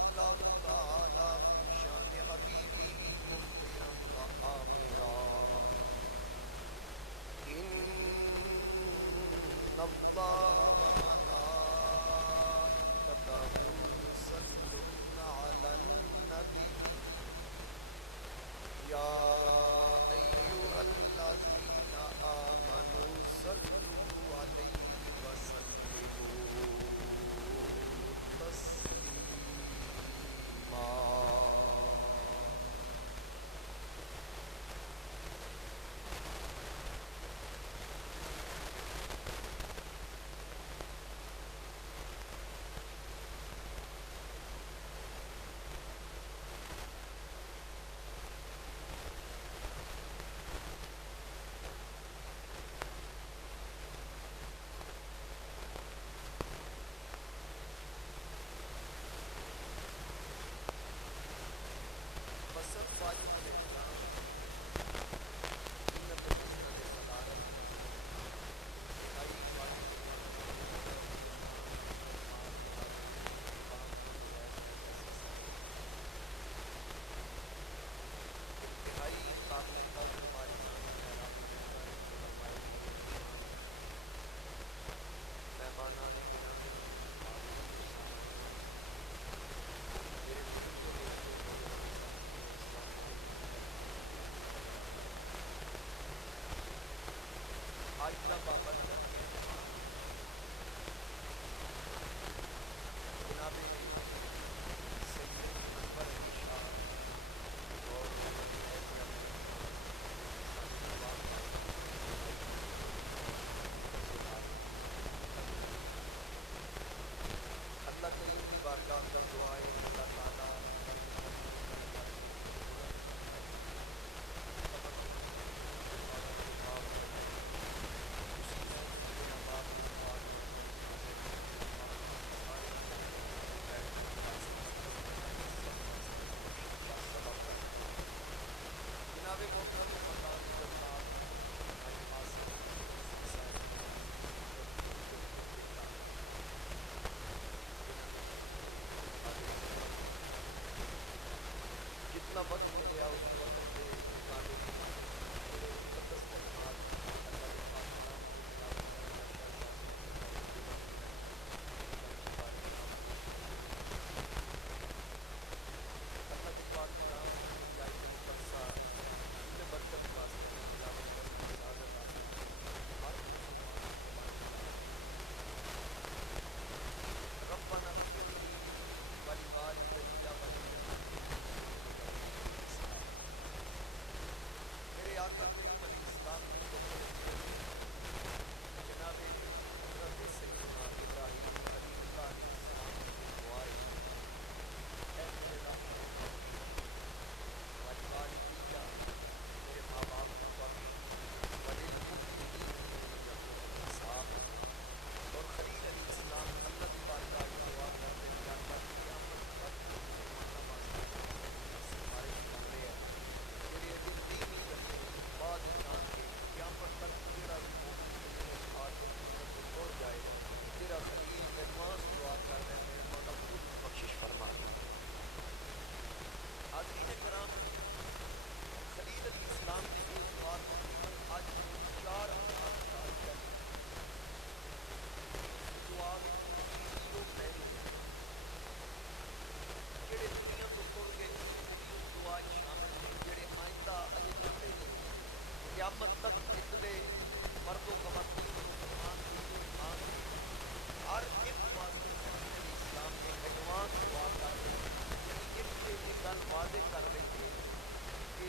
اللہ تعالی فی شان حبیبہ مخبرا وآمرا ان اللہ وملائکتہ یصلون علی النبی یا ایھا الذین آمنوا صلوا علیہ وسلموا تسلیما. بسط واجب الاحترام زینت مسند صدارت انتہائی واجب انتہائی قابل قدر ہماری مہمانان گرامی میرے بزرگوں دوستوں نوجوان ساتھیوں السلام علیکم ورحمۃ اللہ. آج کا بابرکت اہتمام جناب سید انور علی شاہ اور ایسے اپنے نواب اللہ کریم کی بارگاہ اندر دعائیں اللہ تعالیٰ جناب محترم مقام جناب بھائی قاسم صاحب جتنا وقت ملیا اس وقت کے مطابق میرے مقدس کلمات اللہ کے پاک کلام کی تلاوت کرنا اللہ کے پاک کلام کی آیت مقدسہ میں برکت واسطے میں تلاوت کرنے کی سعادت حاصل کی. ہر مسلمان ربنا اغفر لی ولوالدی میرے آقا کریم علیہ السلام کے جناب حضرت سیدنا ابراہیم خلیل اللہ علیہ السلام کی دعائیں اے میرے رب والدی میرے ماں باپ کو بخش وللمؤمنین والمؤمنات اور خلیل علیہ السلام اللہ کی بارگاہ میں دعا کرتے ہیں یا اللہ قیامت تک مسلمانوں واسطے سفارش کرتے ہیں میرے دل نہیں کرتے بعد جان کے قیامت تک تیرا بھی مومن میرے ہاتھ کو چھوڑ جائے تیرا خلیل ایڈوانس دعا کر رہے ہیں مولا خود بخشش فرما دے. حاضرین کرام خلیل علیہ السلام نے یہ دعا تقریباً آج 4,000 سال پہلے دعا جو پہلے جڑے دنیا تو تر گئے وہ بھی اس دعا شامل نے جڑے آئندہ اجے چلتے ہیں قیامت تک اتنے مرد و خواتین مسلمان ہندو ایمان ہر ایک واسطے خلیل علیہ السلام نے ایڈوانس دعا کر دی یعنی ایک گل واضح کر رہی ہے کہ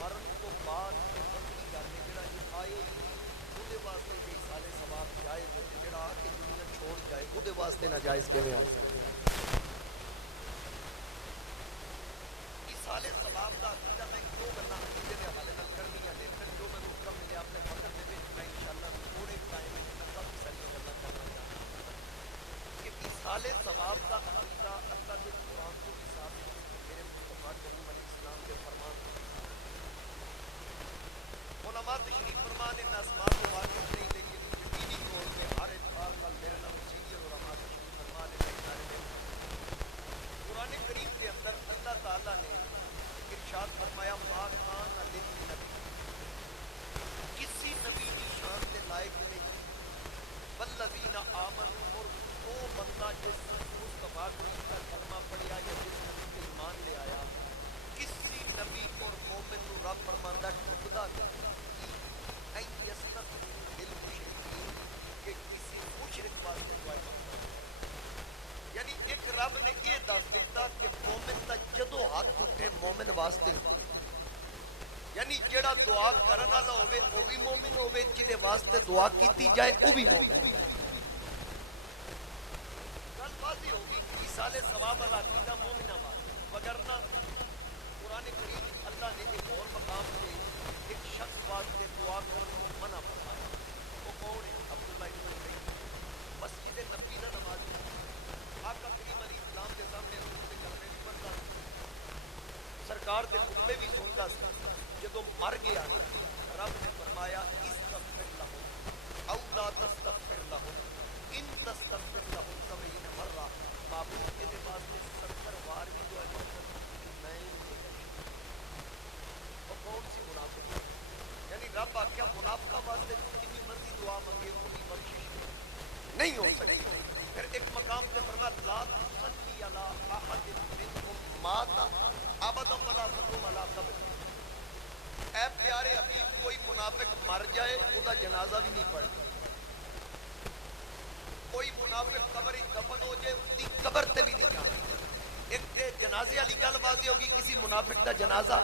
مرن تو بعد بندی کرنے جڑا یہ آئے ہی نہیں وہ واسطے بھی سارے ثواب جائز ہوتے جڑا آ کے دنیا چھوڑ جائے وہ واسطے ناجائز کیویں ہو سالے ثواب کا عقیدہ میں دو گلاں عقیدے کے حوالے نال کرنی ہے لیکن جو میں حکم ملے اپنے وقت دے وچ میں انشاءاللہ تھوڑے ٹائم وچ میں کافی ساری گلاں کرنا چاہتا ہوں کہ سالے ثواب کا عقیدہ اللہ کے قرآن کو بھی ثابت ہے میرے مصطفیٰ کریم علیہ السلام کے فرمان کو بھی ثابت ہے. علماء تشریف فرما نے اسماء کو واقف نہیں لیکن یقینی طور پہ ہر اتفاق نال میرے نال سینئر علماء تشریف فرما نے قرآن ہاتھ اٹھے مومن واسطے ہوندے، یعنی جیڑا دعا کرن والا ہوے او بھی مومن ہوے، جدے واسطے دعا کیتی جائے او بھی مومن۔ گل واضح ہوگی کہ ایصال ثواب والا عقیدہ مومنہ واسطے، وگرنہ قرآن کریم اللہ نے ایک اور مقام پہ ایک شخص واسطے دعا کرنے کو منع فرمایا۔ وہ کون ہے؟ عبداللہ ابن زید، مسجد نبی نہ نماز آقا کریم علیہ السلام کے سامنے حضور دے کلمے بھی پڑھدا سی، سرکار دے خطبے بھی سندا سی۔ جدوں مر گیا رب نے فرمایا استغفر لہم او لا تستغفر لہم ان تستغفر لہم 70 مرہ، معبود کے واسطے 70 بار بھی دعا کرتا میں وہ کون سی منافق ہے؟ یعنی رب آکھیا منافقہ واسطے جتنی مرضی دعا منگے کوئی بخشش نہیں ہو سکتی۔ پھر ایک مقام پہ فرمایا لا تصلی علی احد منکم مات ابدا ولا تقم علی قبر، اے پیارے حبیب کوئی منافق مر جائے او دا جنازہ بھی نہیں پڑھنا، کوئی منافق قبر دفن ہو جائے اس دی قبر تے بھی نہیں جانا۔ ایک تے جنازے والی گل واضح ہوگی کسی منافق دا جنازہ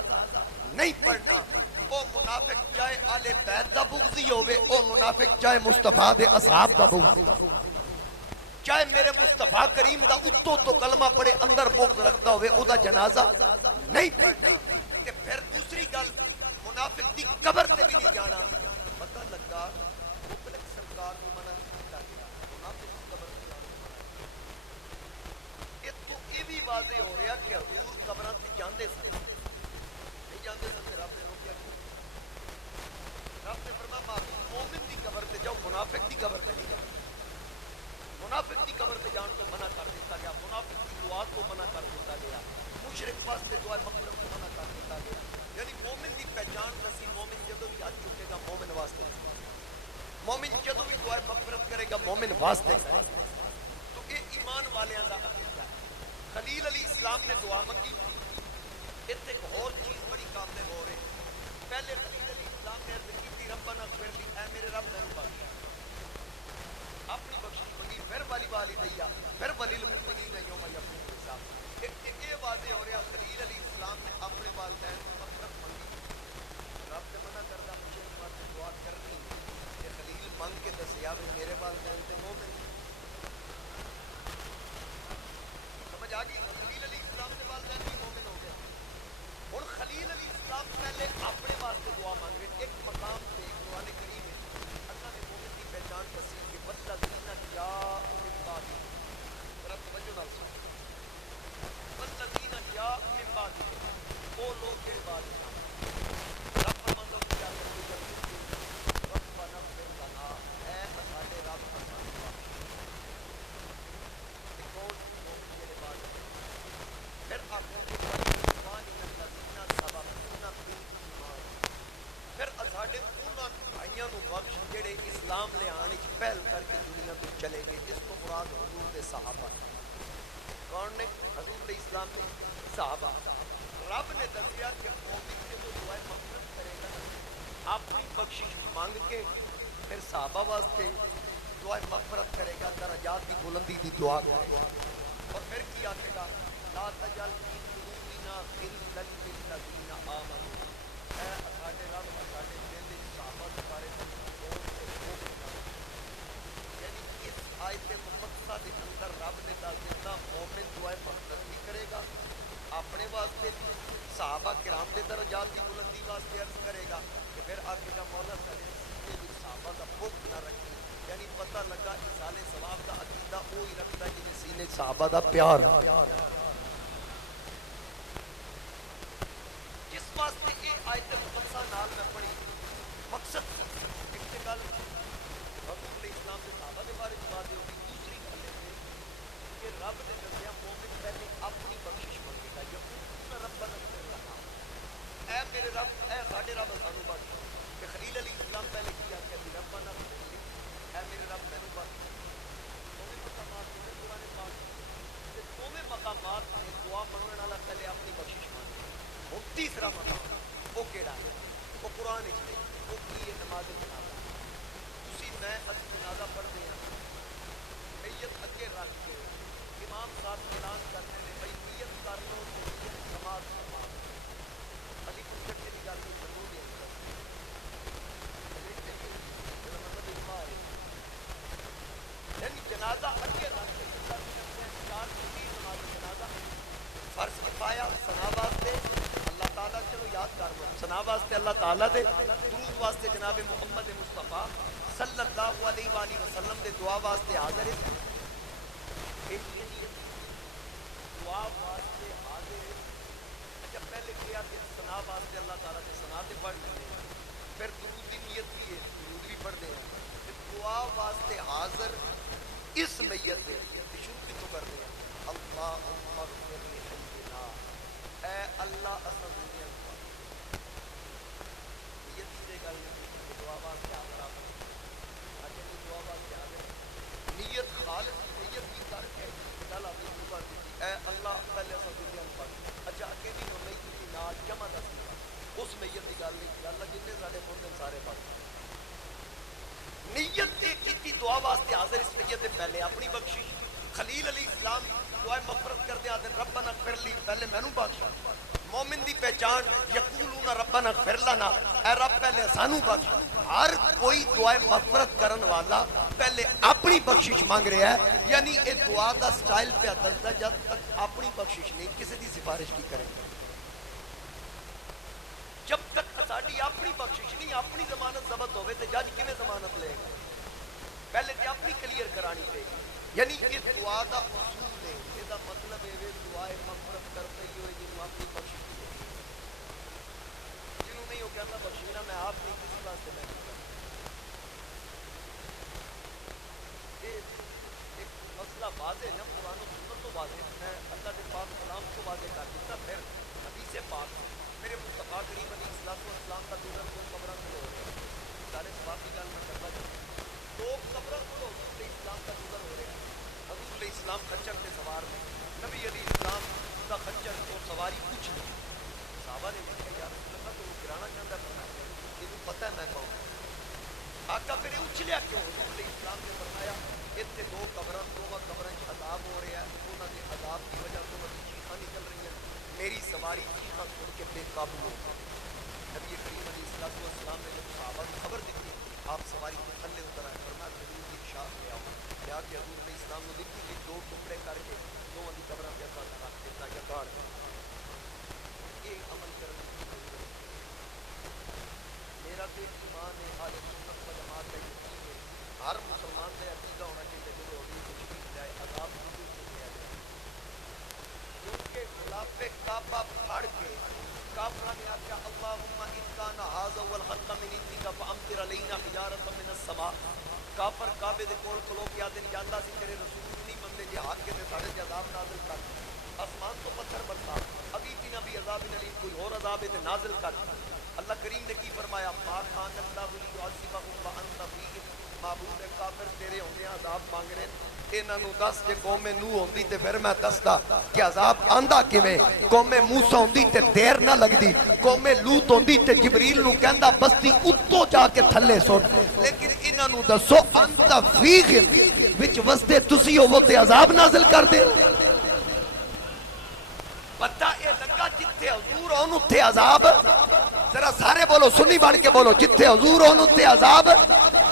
نہیں پڑھنا۔ او منافق چاہے آل بیت دا بغضی ہوئے، او منافق چاہے مصطفیٰ دے اصحاب دا بغضی، چاہے میرے مصطفیٰ کریم دا اتو تو کلمہ پڑے اندر بغض رکھتا ہوئے او دا جنازہ نہیں پڑھنا۔ تے پھر دوسری گل منافق دی قبر تے بھی نہیں جانا۔ پتہ لگا مطلق سرکار کو منع کیتا گیا منافق دی قبر تے جانا منع۔ یہ تو یہ بھی واضح ہو رہا کہ حضور قبراں تے جاندے سن، نہیں جاندے سن تے رب نے روکیا کیوں؟ رب نے فرمایا معبود مومن دی قبر تے جاؤ، منافق دی قبر تے نہیں جانا۔ منافق دی قبر تے جان تو منع کر دیتا گیا، منافق دی دعا کو منع کر دیتا گیا، مشرک واسطے دعا مغفرت کو منع کر دیتا گیا۔ یعنی مومن دی پہچان دسی، مومن جدوں بھی ہاتھ چکے گا مومن واسطے، مومن جدوں بھی دعا مغفرت کرے گا مومن واسطے۔ تو یہ ایمان والیاں دا عقیدہ ہے۔ خلیل علیہ السلام نے دعا منگی، اتنے ایک اور چیز بڑی قابل غور ہے۔ پہلے خلیل علیہ السلام نے عرض کی تھی ربنا اغفر لی، اے میرے رب میں بخش، اپنی بخشش منگی، پھر والی والدیہ، پھر وللمؤمنین یوم یقوم الحساب۔ ایک یہ واضح ہو رہا خلیل علیہ السلام نے اپنے والدین کو مغفرت منگی، رب نے منع کردہ مجھے واسطے دعا کرنی کہ خلیل منگ کے دسیا بھی میرے والدین تے مومن، سمجھ آ گئی؟ خلیل علیہ السلام کے والدین بھی مومن ہو گیا۔ اور خلیل علیہ السلام پہلے اپنے واسطے دعا مانگ رہے۔ ایک مقام پہ قرآن کریم ہے اللہ نے مومن کی پہچان دسی کہ والذین جاءوا من بعدہم، ذرا توجہ نال سنو، والذین جاءوا من بعدہم، وہ لوگ جڑے بعد میں آئے، رب فرماندا ہے کیا کرتے جب ربنا اغفر لنا، اے ساڈے رب اساں نوں بخش۔ ایک اور مومن جڑے بعد میں پھر آخر کے پھر ساڈے انہاں بھائیاں نوں بخش جڑے اسلام لے آنے پہل کر کے دنیا تو چلے گئے، جس کو مراد حضور دے صحابہ۔ کون نے؟ حضور دے اسلام دے صحابہ۔ رب نے دسیا کہ مومن کے جو دعائے مغفرت کرے گا اپنی بخشش مانگ کے، پھر صحابہ واسطے دعائے مغفرت کرے گا، درجات کی بلندی دی دعا کرے گا، اور پھر کی آکھے گا لا تجعل فی قلوبنا غلا للذین آمنوا، اے ساڈے رب ساڈے دل وچ صحابہ دے بارے سوچ تے خوف نہ رکھ۔ یعنی اس آیت مقدسہ دے اندر رب نے دس دیتا مومن دعائے مغفرت بھی کرے گا اپنے واسطے، صحابہ کرام دے درجات کی بلندی واسطے عرض کرے گا، کہ پھر آکھے گا مولا ساڈے سینے وچ صحابہ دا خوف نہ رکھی۔ یعنی پتہ لگا ایصال ثواب دا عقیدہ وہی رکھتا ہے جنہیں سینے صحابہ دا پیار۔ جس واسطے یہ آیت مقدسہ نال میں پڑھی مقصد ایک تے گل حضور علیہ السلام کے صحابہ کے بارے میں بات ہوگی، دوسری گل ہے کہ رب نے دسیا مومن پہلے اپنی بخشش منگے گا، یقول ربنا اغفر لنا، اے میرے رب، اے ساڈے رب سانوں بخش۔ کہ خلیل علیہ السلام پہلے کیا کہ ربنا اغفر لی، اے میرے رب مینوں بخش۔ دونوں مقامات نے قرآن پاک کے دونوں مقامات میں دعا منگنے والا پہلے اپنی بخشش مانگے۔ اور تیسرا مقام وہ کیڑا ہے؟ وہ قرآن ہے، وہ کی ہے نماز جنازہ۔ تسی میں اسی جنازہ پڑھتے ہیں، میت اگے رکھ کے امام صاحب اعلان کرتے ہیں بھائی نیت کر لو تو نیت نماز فرما علی کو چٹے کی گل نہیں بندو بھی مطلب اجماع ہے یعنی جنازہ اگے رکھ کے چار تین نماز جنازہ فرض کفایا ثنا واسطے اللہ تعالیٰ چلو یاد کر لو ثنا واسطے اللہ تعالیٰ دے درود واسطے جناب محمد مصطفیٰ صلی اللہ علیہ وآلہ وسلم دے دعا واسطے حاضر ہے دعا واسطے حاضر ہے جب پہلے کیا کہ ثنا واسطے اللہ تعالیٰ کے ثنا تے پڑھ لیتے ہیں پھر درود کی نیت بھی ہے درود بھی پڑھتے ہیں دعا واسطے حاضر اس میت دے شروع کی تو کرتے ہیں اللہم اغفر لحینا اے اللہ اصل دنیا کو نیت سے گل نہیں دعا واسطے حاضر آپ اچھا نہیں دعا واسطے حاضر نیت خالص نیت بھی کر کے گل آپ نے پڑھ دی اے اللہ پہلے اصل دنیا کو پڑھ اچھا اکیلی نو نہیں کی نال جمع دس اس میت کی گل نہیں اللہ جتنے سارے مردن سارے پڑھ نیت کی دعا واسطے حاضر اس میت سے پہلے اپنی بخشش خلیل علیہ السلام دعائے مغفرت کردے آتے ربنا اغفر لی پہلے میں نوں بخش مومن دی پہچان یقولون ربنا اغفر لنا اے رب پہلے سانوں بخش ہر کوئی دعائے مغفرت کرن والا پہلے اپنی بخشش مانگ رہا ہے یعنی یہ دعا دا سٹائل پہ دسدا جب تک اپنی بخشش نہیں کسی دی سفارش کی کریں گے جب تک ساڈی اپنی بخشش نہیں اپنی ضمانت ضبط ہوئے تو جج کیویں ضمانت لے گا پہلے تے اپنی کلیئر کرانی پے گی یعنی اس دعا دا اصول ہے اس دا مطلب ہے دعائے مغفرت کرتے ہی ہوئے جنہوں اپنی بخشش کی جنہوں نہیں ہو کہ اللہ بخشینا میں آپ نہیں کسی واسطے میں ایک مسئلہ واضح ہے قرآن و سنت تو واضح میں اللہ کے پاک کلام کو واضح کر دیتا پھر حدیث پاک میرے مصطفیٰ کریم علیہ السلام کا گزر دو قبروں سے ہو رہا ہے سارے سواب کی گل میں کرنا چاہتا دو قبروں کو حضور علیہ السلام کا گزر ہو رہا ہے حضور علیہ السلام خچر کے سوار میں نبی علیہ السلام کا خچر اور سواری کچھ نہیں صحابہ نے دیکھا یا رسول اللہ تو وہ گرانا چاہتا ہے یہ پتہ ہے میں کہوں آقا پھر اچھلیا کیوں حضور علیہ السلام نے فرمایا اتنے دو قبروں عذاب ہو رہا ہے انہوں نے عذاب کی وجہ سے انہوں کی چیخاں نکل رہی ہیں میری سواری چیخاں سن کے بے قابو ہو نبی کریم علیہ السلام نے جب صحابہ کی خبر دی آپ سواری کو تھلے اتر آئے فرمایا حضور کی شاہ لے آؤ کیا کہ حضور علیہ السلام نے دیکھی کہ دو ٹکڑے کر کے دو کی قبروں پہ اللہ رکھ دیتا یا گاڑ یہ عمل کرنے کی ضرورت میرا تو ایمان ہے اہل سنت و جماعت کا یقین ہے ہر مسلمان کا عقیدہ ہونا چاہیے جو ہوگی کچھ بھی جائے عذاب ضرور سے لیا جائے کیونکہ غلاف کعبہ پھاڑ کے کافرہ نے آکھا اللہم ان کان ھذا والحق من عندک فامطر علینا حجارۃ من السماء کافر کعبے دے کول کھلو کے آدے یا اللہ سی تیرے رسول نہیں مندے جے حق کے تے ساڈے تے عذاب نازل کر آسمان تو پتھر برسا ابھی تینا بھی عذاب علیم کوئی اور عذاب تے نازل کر اللہ کریم نے کی فرمایا ما کان اللہ لیعذبہم وانت فیہم معبود کافر تیرے ہوندے عذاب مانگ رہے انہاں نوں دس جے قوم نوح ہوندی تے پھر میں دسدا کہ عذاب آندا کیویں قوم موسیٰ ہوندی تے دیر نہ لگدی قوم لوط ہوندی تے جبریل نوں کہندا بستی اتوں جا کے تھلے سٹ لیکن انہاں نوں دسو انت فیہم وچ وستے تسی ہوو تے عذاب نازل کر دے پتہ اے لگا جتھے حضور ہون اتھے عذاب ذرا سارے بولو سنی بن کے بولو جتھے حضور ہون اتھے عذاب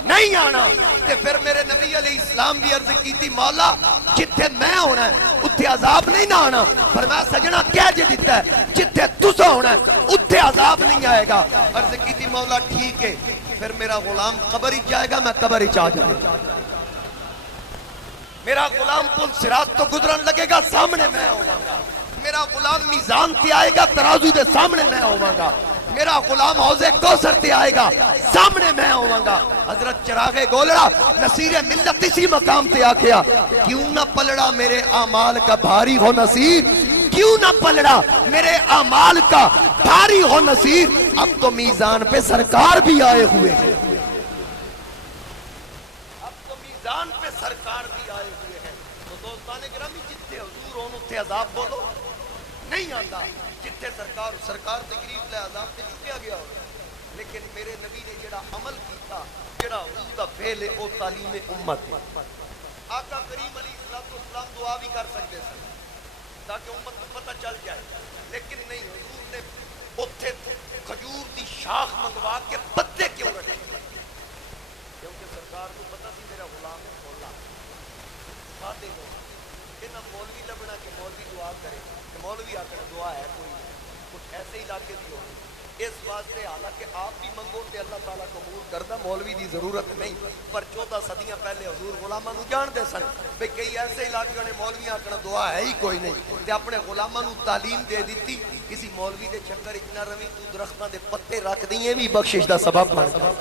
نہیں آنا کہ پھر میرے نبی علیہ السلام بھی عرض کی تھی مولا جتھے میں ہونا ہے اتھے عذاب نہیں نہ آنا فرمایا سجنہ کیا جے دیتا ہے جتھے تسا ہونا ہے اتھے عذاب نہیں آئے گا عرض کی تھی مولا ٹھیک ہے پھر میرا غلام قبر ہی جائے گا میں قبر ہی چاہ جائے گا میرا غلام پل صراط تو گزرن لگے گا سامنے میں ہوگا میرا غلام میزان تے آئے گا ترازو دے سامنے میں ہوواں گا میرا غلام حوض کوثر تے آئے گا سامنے میں ہوواں گا حضرت چراغ گولڑا نصیر ملت اسی مقام تے آکھیا کیوں نہ پلڑا میرے اعمال کا بھاری ہو نصیر کیوں نہ پلڑا میرے اعمال کا بھاری ہو نصیر اب تو میزان پہ سرکار بھی آئے ہوئے ہیں اب تو میزان پہ سرکار بھی آئے ہوئے ہیں تو دوستان گرامی جتنے حضور ہون اتنے عذاب بولو نہیں آتا جتنے سرکار تقریب لے عذاب تے چکیا گیا ہو لیکن میرے نبی نے جڑا عمل کیتا جڑا حضور دا فعل ہے او تعلیم امت آقا کریم علیہ السلام دعا بھی کر سکتے ہیں تاکہ امت کو پتہ چل جائے لیکن نہیں لبنا کہ مولوی دعا کرے کہ مولوی آکر دعا ہے کوئی نہیں، کچھ ایسے علاقے بھی ہو اس واسطے حالانکہ آپ بھی منگو تے اللہ تعالیٰ قبول کردہ مولوی دی ضرورت نہیں، پر 14 صدیاں پہلے حضور غلامہ نو جان دے سن بھئی کئی ایسے علاقے نے مولوی آکر دعا ہے ہی کوئی نہیں تے اپنے غلامہ نو تعلیم دے دیتی کسی مولوی دے چکر اتنا روی تو درختاں دے پتے رکھ دیئے بھی بخشش دا سبب بن گیا۔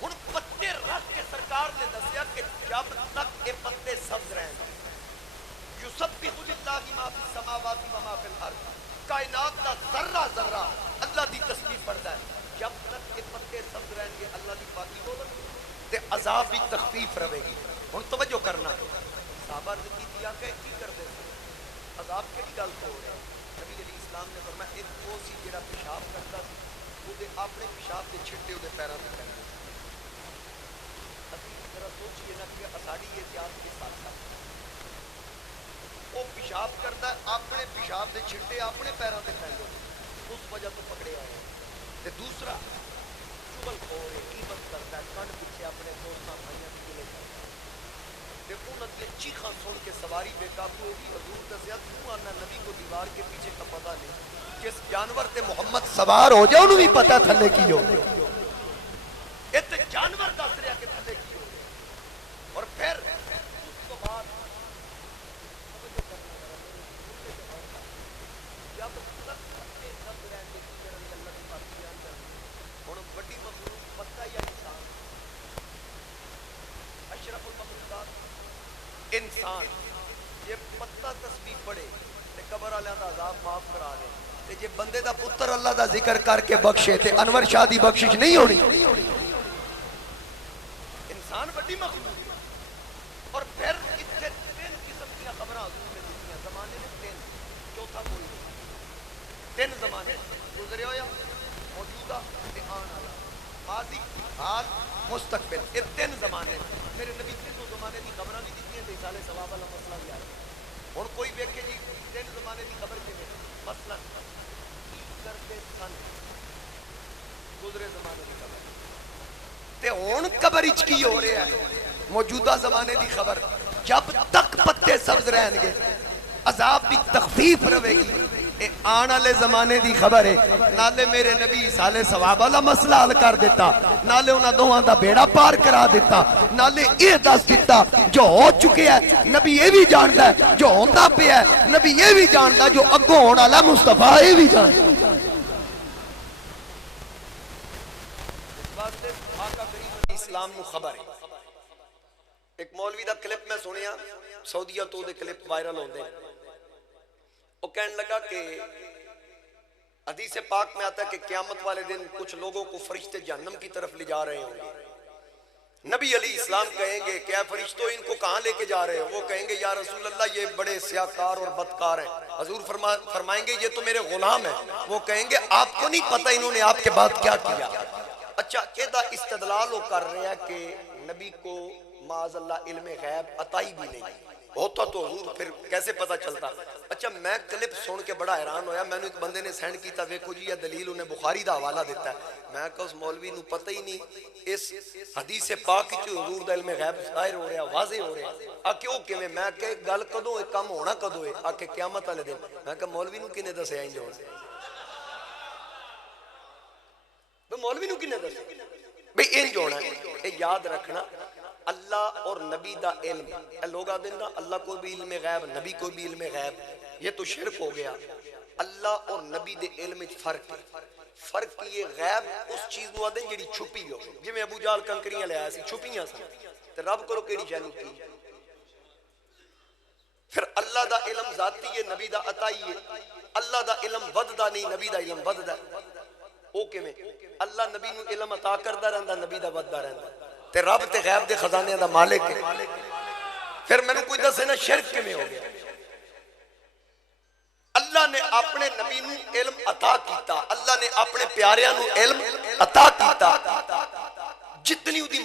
ان پتے رکھ کے سرکار نے دسیا کہ جب تک یہ پتے سبز رہیں گے یسبح للہ ما فی السماوات و ما فی الارض، کائنات دا ذرہ ذرہ اللہ دی تسبیح پڑھتا ہے، جب تک یہ پتے سبز رہیں گے اللہ دی پاکی بولت تے عذاب بھی تخفیف رہے گی۔ ہن توجہ کرنا صحابہ نے کیا کہ کی کر دے عذاب کے گل تو ہو رہا ہے، نبی علیہ السلام نے فرمایا ایک وہ سی جڑا پیشاب کرتا سی وہ دے اپنے پیشاب دے چھٹے دے پیراں تے پہن ذرا سوچئے نا کہ اساڑی احتیاط کے ساتھ ساتھ وہ پیشاب کرتا ہے اپنے پیشاب دے چھٹے اپنے پیراں تے پہن اس وجہ تو پکڑے آئے تے دوسرا چغل خور ہے غیبت کرتا ہے کن پیچھے اپنے دوستاں بھائیاں کی گلے کرتا ہے تے انہاں دی چیخاں سن کے سواری بے قابو ہوگی حضور دسیا تو آنا نبی کو دیوار کے پیچھے کا پتہ نہیں جس جانور تے محمد سوار ہو جائے انہوں بھی پتہ تھلے کی ہو یہ تے جانور دس رہا کہ تھلے کی ہو اور پھر اس کو بعد جب تک پتے سب رہن گے کی جرم اللہ کی بات بیان کر اور بڑی مخلوق پتہ یا انسان اشرف المخلوقات انسان یہ پتہ تسبیح پڑھے تے قبر والے دا عذاب معاف کرا دے تے جے بندے دا پتر اللہ دا ذکر کر کے بخشے تے انور شاہ دی بخشش نہیں ہونی۔ انسان بڑی مخلوق اور پھر اتنے تین قسم کی خبریں حضور نے دیتی ہیں زمانے میں تین چوتھا کوئی نہیں تین زمانے گزرے ہو یا موجودہ تے آن والا ماضی حال مستقبل یہ تین زمانے میرے نبی تینوں زمانے کی خبریں بھی دیتی ہیں تے سالے ثواب والا مسئلہ بھی آ رہا اور کوئی ویکھے جی تین زمانے کی خبر کے مثلا کرتے سن گزرے زمانے کی خبر تے ہون قبر اچ کی ہو رہا ہے موجودہ زمانے دی خبر جب تک پتے سبز رہن گے عذاب بھی تخفیف رہے گی اے آن والے زمانے دی خبر ہے نالے میرے نبی سالے ثواب والا مسئلہ حل کر دیتا نالے انہاں دوہاں دا بیڑا پار کرا دیتا نالے یہ دس دیتا جو ہو چکے ہے نبی یہ بھی جانتا ہے جو ہوندا پیا ہے نبی یہ بھی جانتا جو اگوں ہون والا مصطفیٰ یہ بھی جانتا اس واسطے آقا کریم علیہ السلام نو خبر ہے۔ ایک مولوی دا کلپ میں سنیا سعودیہ تو دے کلپ وائرل ہوندے وہ کہنے لگا کہ حدیث پاک میں آتا ہے کہ قیامت والے دن کچھ لوگوں کو فرشتے جہنم کی طرف لے جا رہے ہوں گے نبی علیہ السلام کہیں گے کہ اے فرشتوں ان کو کہاں لے کے جا رہے ہو وہ کہیں گے یا رسول اللہ یہ بڑے سیاکار اور بدکار ہیں حضور فرمائیں گے یہ تو میرے غلام ہیں وہ کہیں گے آپ کو نہیں پتہ انہوں نے آپ کے بعد کیا کیا اچھا ایدہ استدلال ہو کر رہے ہیں کہ نبی کو معاذ اللہ علم غیب عطائی بھی نہیں ہوتا تو حضور پھر کیسے پتہ چلتا اچھا میں کلپ سن کے بڑا حیران ہویا میں نے ایک بندے نے سینڈ کیتا ویکھو جی یہ دلیل انہیں بخاری دا حوالہ دیتا ہے میں کہا اس مولوی نو پتہ ہی نہیں اس حدیث پاک جو حضور دا علم غیب ظاہر ہو رہا واضح ہو رہا آ کیوں کہ میں کہ گل کدوں ہے کم ہونا کدوں ہے آ کہ قیامت والے دن میں کہا مولوی نو کنے دسے آئیں جو مولوی نو کنے دسے بھئی ان جو ہونا ہے یاد رکھنا اللہ اور نبی دا علم لوگ آدھیں نا اللہ کو بھی علم غیب نبی کو بھی علم غیب یہ تو شرک ہو گیا اللہ اور نبی دے علم فرق ہے فرق یہ غیب اس چیز نو آدھیں جیڑی چھپی ہو جی میں ابو جال کنکریاں لے آیا سی چھپیاں سن تو رب کرو کیڑی شے کی پھر اللہ دا علم ذاتی ہے نبی دا عطائی ہے اللہ دا علم وددا نہیں نبی دا علم وددا اوکے میں اللہ نبی نو علم عطا کردہ رہندا نبی دا وددا رہندا تے رب تے غیب دے خزانے دا مالک ہے پھر میں نے کوئی دسے نا شرک میں ہو گیا اللہ نے اپنے نبی نو علم عطا کیتا اللہ نے اپنے پیاریاں نو علم عطا کیتا جتنی ادھی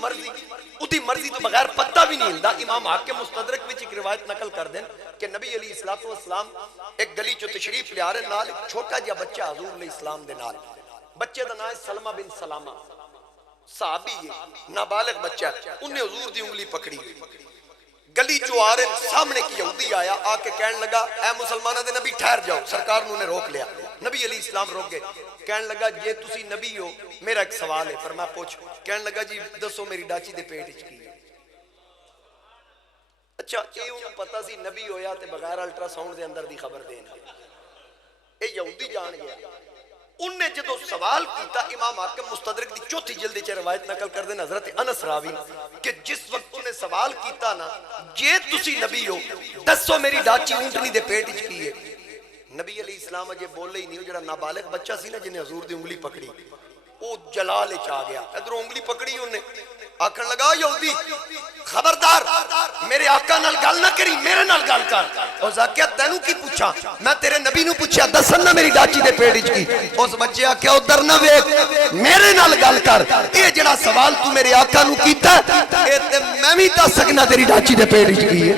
مرضی تو بغیر پتہ بھی نہیں ہلدا امام حاکم مستدرک وچ ایک روایت نقل کر دیں کہ نبی علیہ السلام ایک گلی چو تشریف لے آ رہے نال چھوٹا جہا بچہ حضور علیہ السلام دے نال بچے دا نام ہے سلمہ بن سلامہ صحابی ہے نابالغ بچہ انہیں حضور دی انگلی پکڑی ہوئی گلی چو آ رہے سامنے کی یہودی آیا آ کے کہنے لگا اے مسلمانہ دے نبی ٹھہر جاؤ. سرکار نے انہیں روک لیا. نبی علیہ السلام روک گئے. کہنے لگا جے تسی نبی ہو میرا ایک سوال ہے. فرمایا پوچھ. کہنے لگا جی دسو میری ڈاچی دے پیٹ اچ کی. اچھا یہ انہوں پتا سی نبی ہویا تے بغیر الٹرا ساؤنڈ دے اندر دی خبر دین. اے یہودی جان گیا. انہیں جدو سوال کیتا امام حاکم مستدرک دی چوتھی جلدی چے روایت نقل کر دیں حضرت انس راوی کہ جس وقت انہیں سوال کیتا نا جے تسی نبی ہو دسو میری ڈاچی اونٹنی دے پیٹ اچ کی ہے. نبی علیہ السلام اجے بولے ہی نہیں. جڑا نابالغ بچہ سی نا جنہیں حضور دی انگلی پکڑی وہ جلال چاہ گیا. ادھر انگلی پکڑی انہیں آکھن لگا یہودی خبردار میرے آقا نال گل نہ کری میرے نال گل کر. او زاکیہ تینوں کی پوچھا میں تیرے نبی نو پوچھا دسن نہ میری ڈاچی دے پیٹ اچ کی. اس بچے آکھیا ادھر نہ ویکھ میرے نال گل کر. اے جڑا سوال تو میرے آقا نو کیتا اے تے میں بھی دس سکنا تیری ڈاچی دے پیٹ اچ کی ہے.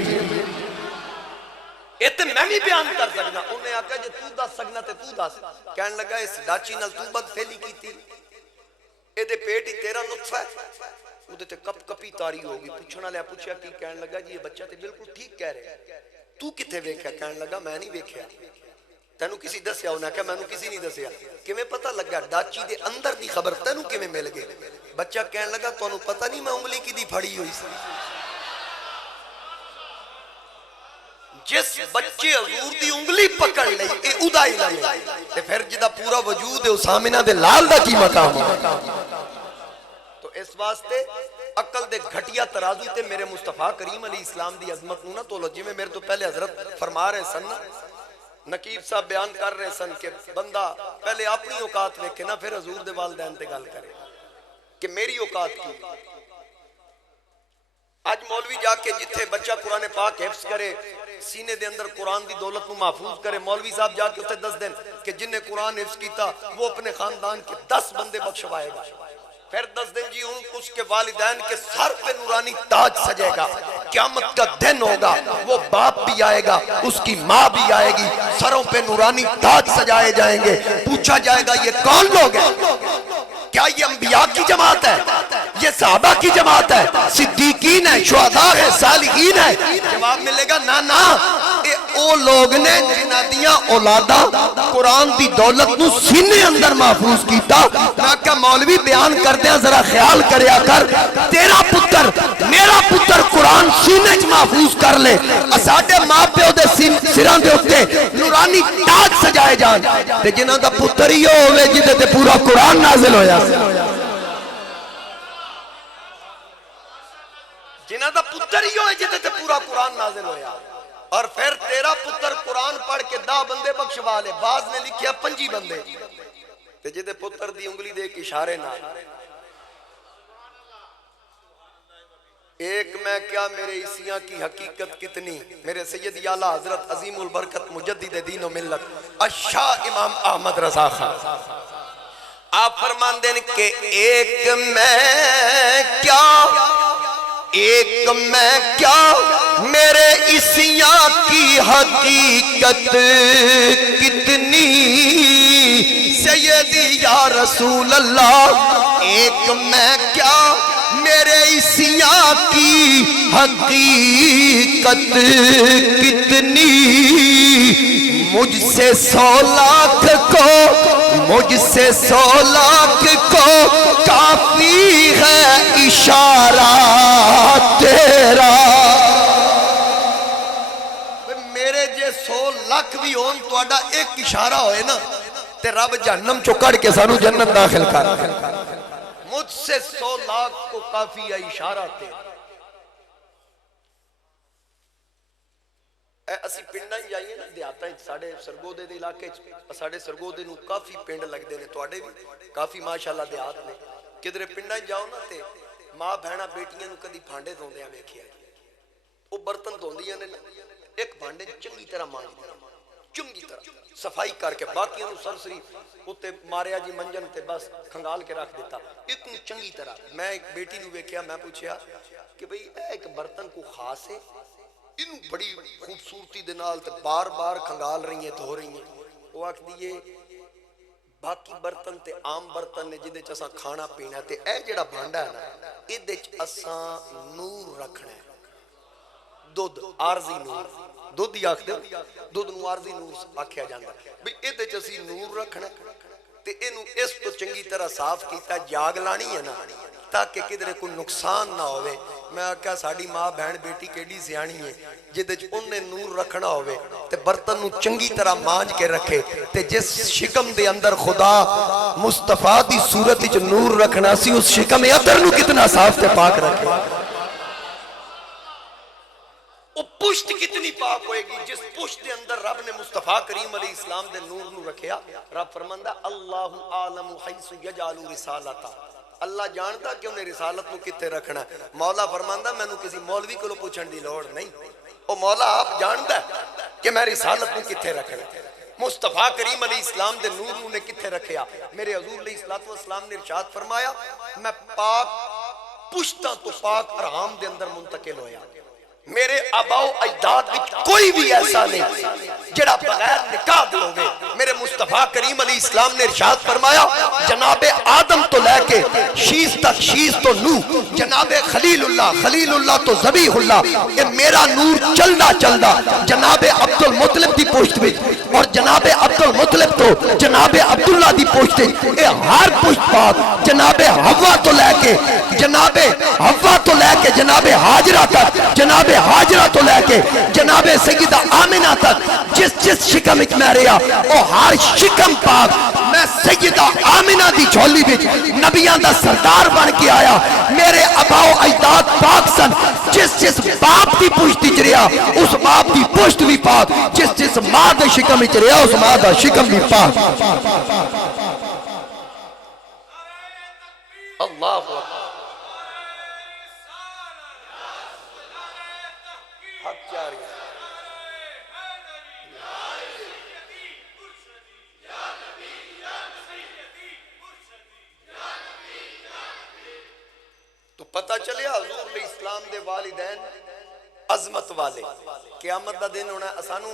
اے تے میں بھی بیان کر سکنا. انہیں آکھیا جے تو دس سکنا تے تو دس. کہنے لگا اس ڈاچی نال تو بد فعلی کیتی اے دے پیٹ ہی تیرا نطفہ ہے. وہ تے کپ کپی تاری ہوگی. پوچھنا لیا پوچھا کی کہنے لگا جی یہ بچہ تے بالکل ٹھیک کہہ رہے تو کتے ویکھیا. کہنے لگا میں نہیں ویکھیا. تینوں کسی دسیا انہیں کہا میں نے کسی نہیں دسیا. کیویں پتہ لگا ڈاچی دے اندر دی خبر تینوں کیویں مل گئی. بچہ کہنے لگا تو انہوں پتہ نہیں میں انگلی کی دی پھڑی ہوئی سی. جس بچے حضور دی انگلی پکڑ لئی اے ادا علم ہے تے پھر جدا پورا وجود ہے اسامنہ دے لال دا کی مقام ہے. تو اس واسطے عقل دے گھٹیا ترازو تے میرے مصطفیٰ کریم علیہ السلام دی عظمت نو نہ تولو. جی میں میرے تو پہلے حضرت فرما رہے سن نقیب صاحب بیان کر رہے سن کہ بندہ پہلے اپنی اوقات ویکھے نہ پھر حضور دے والدین تے گل کرے کہ میری اوقات کی. آج مولوی جا کے جتھے بچہ قرآن پاک حفظ کرے سینے دے اندر قرآن دی دولت کو محفوظ کرے مولوی صاحب جا کے اسے 10 دن کہ جن نے قرآن حفظ کیتا وہ اپنے خاندان کے 10 بندے بخشوائے گا. پھر 10 دن جی اس کے والدین کے سر پہ نورانی تاج سجے گا. قیامت کا دن ہوگا وہ باپ بھی آئے گا اس کی ماں بھی آئے گی سروں پہ نورانی تاج سجائے جائیں گے. پوچھا جائے گا یہ کون لوگ ہیں؟ کیا یہ انبیاء کی جماعت ہے؟ یہ صحابہ کی جماعت ہے؟ صدیقین ہے؟ شہداء ہے؟ صالحین ہے؟ جواب ملے گا نا نا اے او لوگ نے جنہ دیاں اولادا قرآن دی دولت نو سینے اندر محفوظ کیتا. میں کہا مولوی بیان کر دیا ذرا خیال کریا کر تیرا پتر میرا پتر قرآن سینے چ محفوظ کر لے اساڈے ماں پیو دے سراں دے اوتے نورانی تاج سجائے جان تے جنہاں دا پتر ہی ہوے جدے تے پورا قرآن نازل ہویا جنہاں دا پتر ہی ہوئے جدے تے پورا قرآن نازل ہویا. اور پھر تیرا پتر قرآن پڑھ کے 10 بندے بخشوا لے. بعض نے لکھیا 5 بندے تے جدے پتر دی انگلی دے کے اشارے نہ ایک میں کیا میرے عیسیاں کی حقیقت کتنی. میرے سید اعلیٰ حضرت عظیم البرکت مجدد دین و ملت الشاہ امام احمد رضا خان آپ فرمان دیں کہ ایک میں کیا میرے عیسیاں کی حقیقت کتنی سیدی یا رسول اللہ. ایک میں کیا میرے عیسیاں کی حقیقت کتنی مجھ سے 100 لاکھ کو کافی ہے اشارہ تیرا. میرے جے 100 لاکھ بھی ہون تو آڈا ایک اشارہ ہوئے نا تے رب جہنم چکڑ کے سانو جنت داخل کر. مجھ سے 100 لاکھ کو کافی ہے اشارہ تیرا. اسی پنڈا ہی جائیے نا دیہاتا ساڑھے سرگودے دے علاقے ساڑھے سرگودے نو کافی پنڈ لگ دے نے توڑے بھی کافی ماشاءاللہ دیہات نے کدھرے پنڈا ہی جاؤ نا تے ماں بہنا بیٹیاں نو کدی بھانڈے دھوندے ہیں ویکھیا وہ برتن دھوندیاں نے ایک بھانڈے چنگی طرح مانجدے چنگی طرح صفائی کر کے باقیاں نو سرسری اتے ماریا جی منجن تے بس کھنگال کے رکھ دیتا اتنی چنگی طرح. میں ایک بیٹی نو ویکھیا میں پوچھیا کہ بھئی ایک برتن کو خاص ہے انہوں بڑی خوبصورتی دے نال تے بار بار کھنگال رہی ہیں دھو رہی ہیں. وہ آکھ دیئے باقی برتن تے عام برتن نے جدے چ اساں کھانا پینا تے اے جڑا بھانڈا ہے نا ادے چ اساں نور رکھنا ہے دودھ عارضی نور دودھ ہی آکھ دے دودھ نو عارضی نور آکھیا جاندہ بھی ایدے جسی نور رکھنا تے اینو اس تو چنگی طرح صاف کیتا جاگ لانی ہے نا تاکہ کدھرے کوئی نقصان نہ ہوئے. میں کہا ساڑی ماں بہن بیٹی کیڑی سیانی ہے جدے انہیں نور رکھنا ہوئے تے برتن نو چنگی طرح مانج کے رکھے تے جس شکم دے اندر خدا مصطفیٰ دی صورت جو نور رکھنا سی اس شکم اندر نو کتنا صاف تے پاک رکھے. وہ پشت کتنی پاک ہوئے گی جس پشت دے اندر رب نے مصطفیٰ کریم علیہ السلام دے نور نو رکھیا. رب فرماندہ اللہ عالم حیث یجعل رسالتا اللہ جانتا کہ انہیں رسالت نو کتے رکھنا ہے. مولا فرماندہ میں نو کسی مولوی کو لو پوچھن دی لوڑ نہیں او مولا آپ جانتا ہے کہ میں رسالت نو کتے رکھنا ہے. مصطفیٰ کریم علیہ السلام دے نور نو نے کتے رکھیا. میرے حضور علیہ السلام نے ارشاد فرمایا میں پاک پشتاں تو پاک ارحام دے اندر منتقل ہویا. میرے آباؤ اجداد وچ کوئی بھی ایسا نہیں جڑا بغیر نکاح دے ہوئے. میرے مصطفیٰ کریم علیہ السلام نے ارشاد فرمایا جناب آدم تو لے کے شیز تک شیز تو نوح جناب خلیل اللہ تو ذبیح اللہ یہ میرا نور چلدا چلدا جناب عبد المطلب دی پشت وچ اور جناب عبد المطلب تو جناب عبداللہ دی پشت وچ اے ہر پشت پاک جناب حوا تو لے کے جناب حاجرہ تک جناب حاجرہ تو لے کے جناب سیدہ آمنہ تک جس شکم اچ میں رہا او ہر شکم پاک میں سیدہ آمنہ دی جھولی بچ نبیان دا سردار بن کے آیا. میرے اباؤ اجداد پاک سن جس باپ دی پشت اچ رہا اس باپ دی پشت بھی پاک جس ماں دے شکم اچ رہا اس ماں دا شکم بھی پاک. اللہ اکبر حق جاری ہے. تو پتہ چلے حضور علیہ السلام دے والدین عظمت والے. قیامت دا دن ہونا اسانو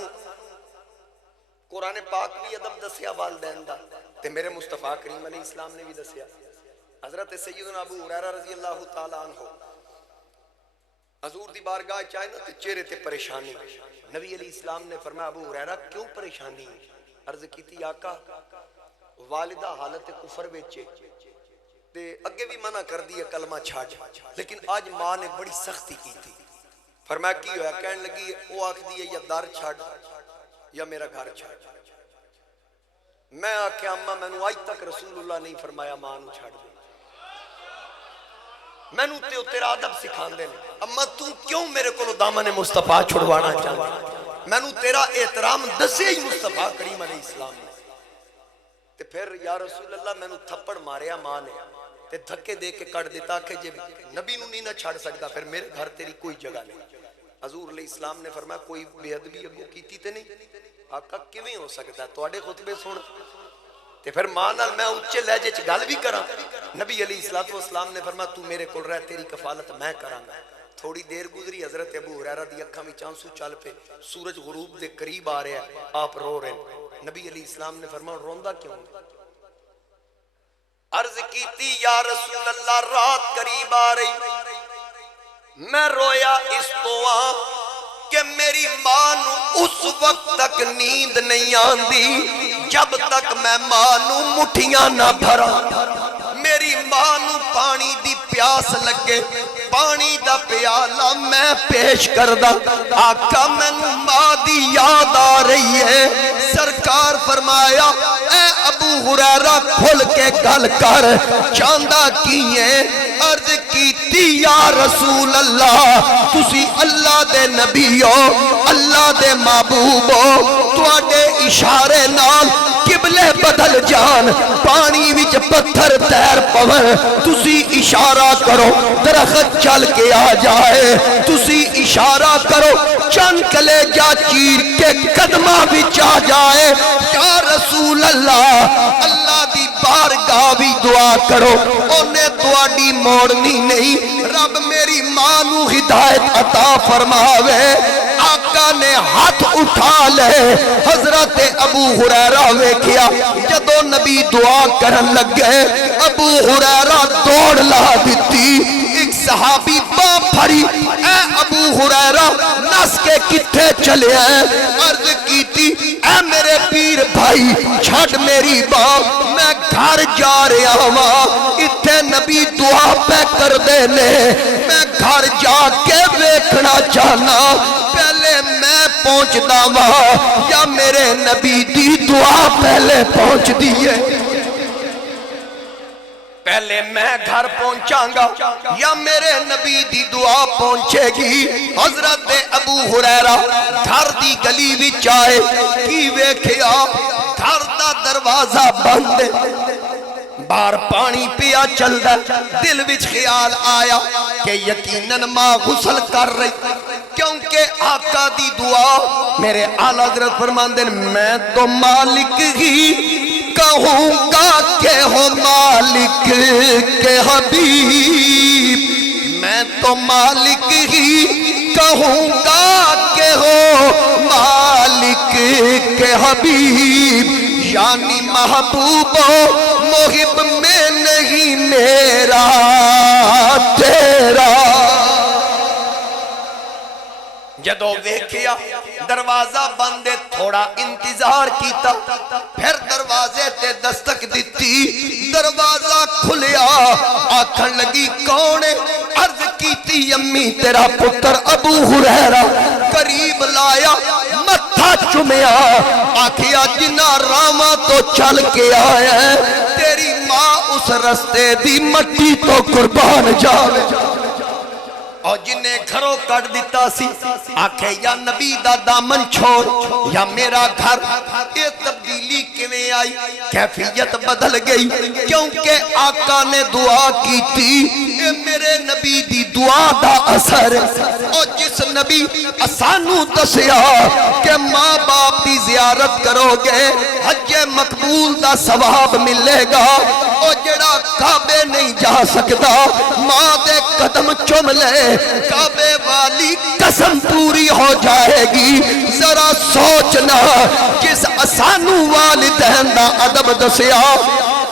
قرآن پاک بھی ادب دسیا والدین دا تے میرے مصطفیٰ کریم علیہ السلام نے بھی دسیا. حضرت سیدنا ابو ہریرہ رضی اللہ تعالیٰ عنہ حضور دی بارگاہ چاہے نا تے چہرے تے پریشانی. نبی علیہ السلام نے فرمایا ابو ہریرہ کیوں پریشانی؟ عرض کیتی آقا والدہ حالت کفر بیچے تے اگے بھی منع کر دیا کلمہ چھاڑ لیکن آج ماں نے بڑی سختی کی تھی. فرمایا کی ہویا؟ کہنے لگی وہ آکھ دیئے یا دار چھاڑ یا میرا گھر چھاڑ. میں آکھے اماں میں نو آج تک رسول اللہ نہیں فرمایا ماں نو چھاڑ دے. میں نو تیرا عدب سکھان دے لے اماں تو کیوں میرے کو دامن مصطفیٰ چھڑوانا چاہتا؟ میں نو تیرا احترام دسے ہی مصطفیٰ کریم علیہ السلام نے. تے پھر یا رسول اللہ میں نو تھپڑ ماریا ماں نے تے دھکے دے کے کٹ دیتا کہ جب نبی نو نہیں نہ چھاڑ سکتا پھر میرے گھر تیری کوئی جگہ نہیں. حضور علیہ السلام نے فرمایا کوئی بے ادبی اگو کیتی تے نہیں؟ آقا کیویں ہو سکتا ہے تواڈے خطبے سن تے پھر ماں نال میں اونچے لہجے چ گل بھی کراں. نبی علیہ السلام نے فرمایا تو میرے کول رہ تیری کفالت میں کراں گا. تھوڑی دیر گزری حضرت ابو ہریرہ دی اکھاں وچ آنسو چل پے. سورج غروب دے قریب آ رہا ہے آپ رو رہے ہیں. نبی علیہ السلام نے فرمایا روندا کیوں؟ عرض کیتی یا رسول اللہ رات قریب آ رہی میں رویا اس تو کہ میری ماں نو اس وقت تک نیند نہیں آندی جب تک میں ماں نو مٹھیاں نہ بھرا. میری ماں نو پانی دی پیاس لگے پانی دا پیالہ میں پیش کردہ. آقا میں نو ماں دی یاد آ رہی ہے. سرکار فرمایا اے ابو ہریرہ کھل کے گل کر چاندہ کیے. عرض کیتی یا رسول اللہ تسی اللہ دے نبی ہو اللہ دے محبوب ہو تواڈے اشارے نال قبلے بدل جان پانی وچ پتھر تیر پون تسی اشارہ کرو درخت چل کے آ جائے. تسی اشارہ کرو چند کلیجہ چیر کے قدمہ وچ آ جائے. یا رسول اللہ اللہ دی بارگاہ بھی دعا کرو انہیں تواڈی موڑنی نہیں. رب میری ماں نو ہدایت عطا فرماوے. آقا نے ہاتھ اٹھا لے. حضرت ابو ہریرہ ویکھیا جدو نبی دعا کرن لگ گئے ابو ہریرہ دوڑ لا دیتی. ایک صحابی باں بھری اے ابو ہریرہ نس کے کتھے چلے ہیں عرض کیتی اے میرے پیر بھائی چھڑ میری باں میں گھر جا رہا ہوں اتھے نبی دعا پہ کر دینے میں گھر جا کے ویکھنا چاہنا پہلے میں پہنچ داوا یا میرے نبی دی دعا پہلے پہنچ دیئے پہلے میں گھر پہنچاں گا یا میرے نبی دی دعا پہنچے گی حضرت ابو ہریرہ گھر دی گلی وچ آئے کی ویکھیا گھر دا دروازہ بند باہر پانی پیا چل دا دل وچ خیال آیا کہ یقیناً ماں غسل کر رہی کیونکہ آقا دی دعا میرے اعلیٰ حضرت فرماندے میں تو مالک ہی کہوں گا کہ ہو مالک کے حبیب میں تو مالک ہی کہوں گا کہ ہو مالک کے حبیب یعنی محبوب و محب میں نہیں میرا تیرا جدو ویکھیا دروازہ بندے تھوڑا انتظار کیتا پھر دروازے تے دستک دیتی دروازہ کھلیا آکھن لگی کونے عرض کیتی امی تیرا پتر ابو ہریرہ قریب لایا متھا چمیا آکھیا جنہ راما تو چل کے آیا ہے تیری ماں اس رستے دی مٹی تو قربان جاوے اور جنہیں گھروں کٹ دیتا سی آکھے یا نبی دا دامن چھوڑ یا میرا گھر یہ تبدیلی کیویں آئی کیفیت بدل گئی کیونکہ آقا نے دعا کی تھی اے میرے نبی دی دعا دا اثر اور جس نبی اسانو دسیا کہ ماں باپ دی زیارت کرو گے حج مقبول دا ثواب ملے گا اور جڑا کعبے نہیں جا سکتا ماں دے قدم چم لے کعبے والی قسم پوری ہو جائے گی ذرا سوچنا جس اسانو والدین دا ادب دسیا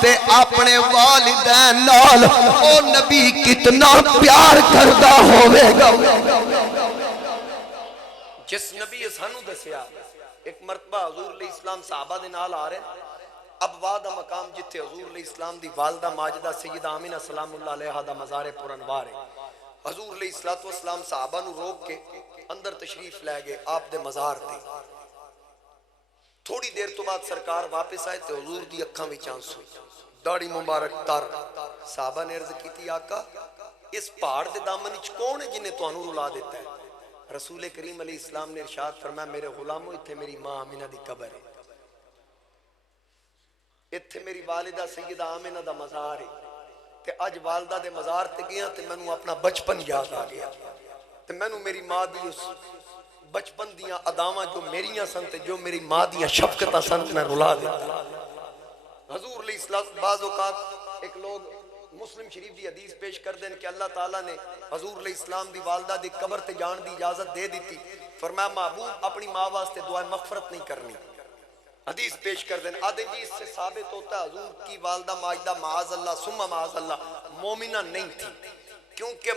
تے اپنے والدین نال او نبی کتنا پیار کردہ ہوئے گا جس نبی اسانو دسیا ایک مرتبہ حضور علیہ السلام صحابہ دے نال آ رہے ہیں اب وعدہ مقام جتے حضور علیہ السلام دی والدہ ماجدہ سیدہ آمینہ سلام اللہ علیہ دا مزار پرانوار ہے حضور علیہ السلام صحابہ نو روک کے اندر تشریف لے گئے آپ دے مزار تے تھوڑی دیر تو بعد سرکار واپس آئے تے حضور دی اکھاں وچ آنسو داڑھی مبارک تر صحابہ نے عرض کی تھی آقا اس پہاڑ دے دامن وچ کون ہے جنہیں تانوں رلا دیتا ہے رسول کریم علیہ السلام نے ارشاد فرمایا میرے غلاموں اتھے میری ماں آمینہ دی قبر ہے اتھے میری والدہ سیدہ آمینہ دا مزار ہے تے اج والدہ دے مزار تے گیا تے میں نو اپنا بچپن یاد آ گیا تے میں نو میری ماں دی اس بچپن دیاں اداواں جو میریاں سن تے جو میری ماں دیاں شفقتاں سن میں رلا دیتا حضور علیہ السلام بعض اوقات ایک لوگ مسلم شریف دی حدیث پیش کر دیں کہ اللہ تعالیٰ نے حضور علیہ السلام دی والدہ دی قبر تے جان دی اجازت دے دیتی فرمایا محبوب اپنی ماں واسطے دعائیں مغفرت نہیں کرنی حدیث پیش کر دیں آدھے جی اس سے ثابت ہوتا ہے حضور کی والدہ ماجدہ معاذ اللہ ثم معاذ اللہ مومنہ نہیں تھی کیونکہ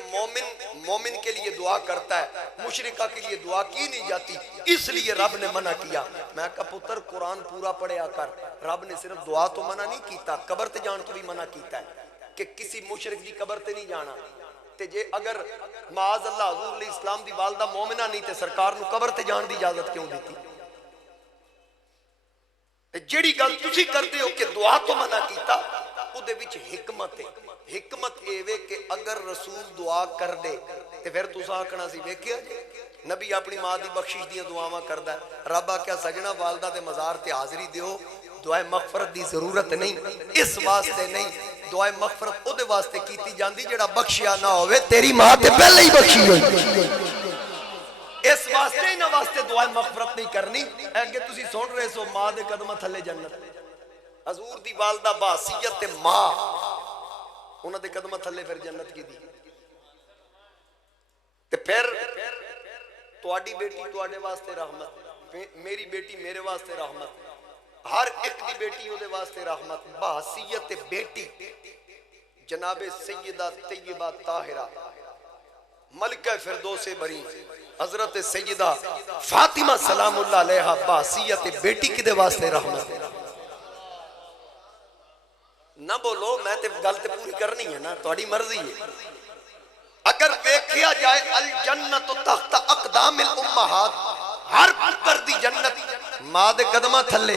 مومن کے لیے دعا کرتا ہے مشرکہ کے لیے دعا کی نہیں جاتی اس لیے رب نے منع کیا میں کہا پتر قرآن پورا پڑھیا کر رب نے صرف دعا تو منع نہیں کیتا قبر تے جان تو بھی منع کیتا ہے کہ کسی مشرک دی قبر تے نہیں جانا تے جے اگر معاذ اللہ حضور علیہ السلام دی والدہ مومنہ نہیں تے سرکار نو قبر تے جان دی اجازت کیوں دیتی جیڑی گل تسی کرتے ہو کہ دعا تو منع کیتا او دے وچ حکمت ہے حکمت ایوے کہ اگر رسول دعا کر دے تے پھر تساں آکھنا سی ویکھیا نبی اپنی ماں دی بخشش دیاں دعاواں کردا ہے رب آکھیا سجنا والدہ دے مزار تے حاضری دیو دعائے مغفرت دی ضرورت نہیں اس واسطے نہیں دعائے مغفرت او دے واسطے کیتی جاندی جڑا بخشیا نہ ہوئے تیری ماں تے پہلے ہی بخشی ہوئی اس واسطے نہ واسطے دعائیں مغفرت نہیں کرنی اگے تسی سن رہے سو ماں دے قدمہ تھلے جنت حضور دی والدہ باحثیت ماں انہاں دے قدمہ تھلے پھر جنت کی دی تے پھر تواڈی بیٹی تواڈے واسطے رحمت میری بیٹی میرے واسطے رحمت ہر ایک دی بیٹی دے واسطے رحمت باحثیت بیٹی جناب سیدہ طیبہ طاہرہ ملکہ فردوس بری حضرت سیدہ فاطمہ سلام اللہ علیہ باسیت بیٹی کدے واسطے رحمت نہ بولو میں تے گل تے پوری کرنی ہے نا تہاڈی مرضی ہے اگر ویکھیا جائے الجنت تحت اقدام الامہات ہر پتر دی جنت ماں دے قدمہ تھلے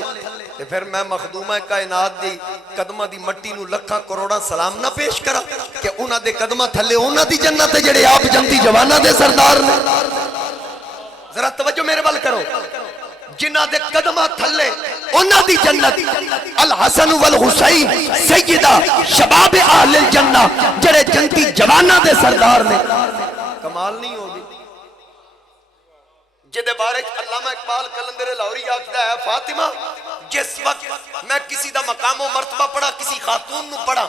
تے پھر میں مخدومہ کائنات دی قدمہ دی مٹی نو لکھاں کروڑاں سلام نہ پیش کرا کہ انہاں دے قدمہ تھلے انہاں دی جنت ہے جڑے آپ جنتی جوانہ دے سردار نے ذرا توجہ میرے بال کرو جنہ دے قدمہ تھلے انہاں دی جنت الحسن والحسین سیدہ شباب اہل الجنہ جڑے جنتی جوانہ دے سردار نے کمال نہیں ہوگی جدے بارے علامہ اقبال قلندر لاہوری آکھدا ہے فاطمہ جس وقت میں کسی دا مقام و مرتبہ پڑھا کسی خاتون نو پڑھا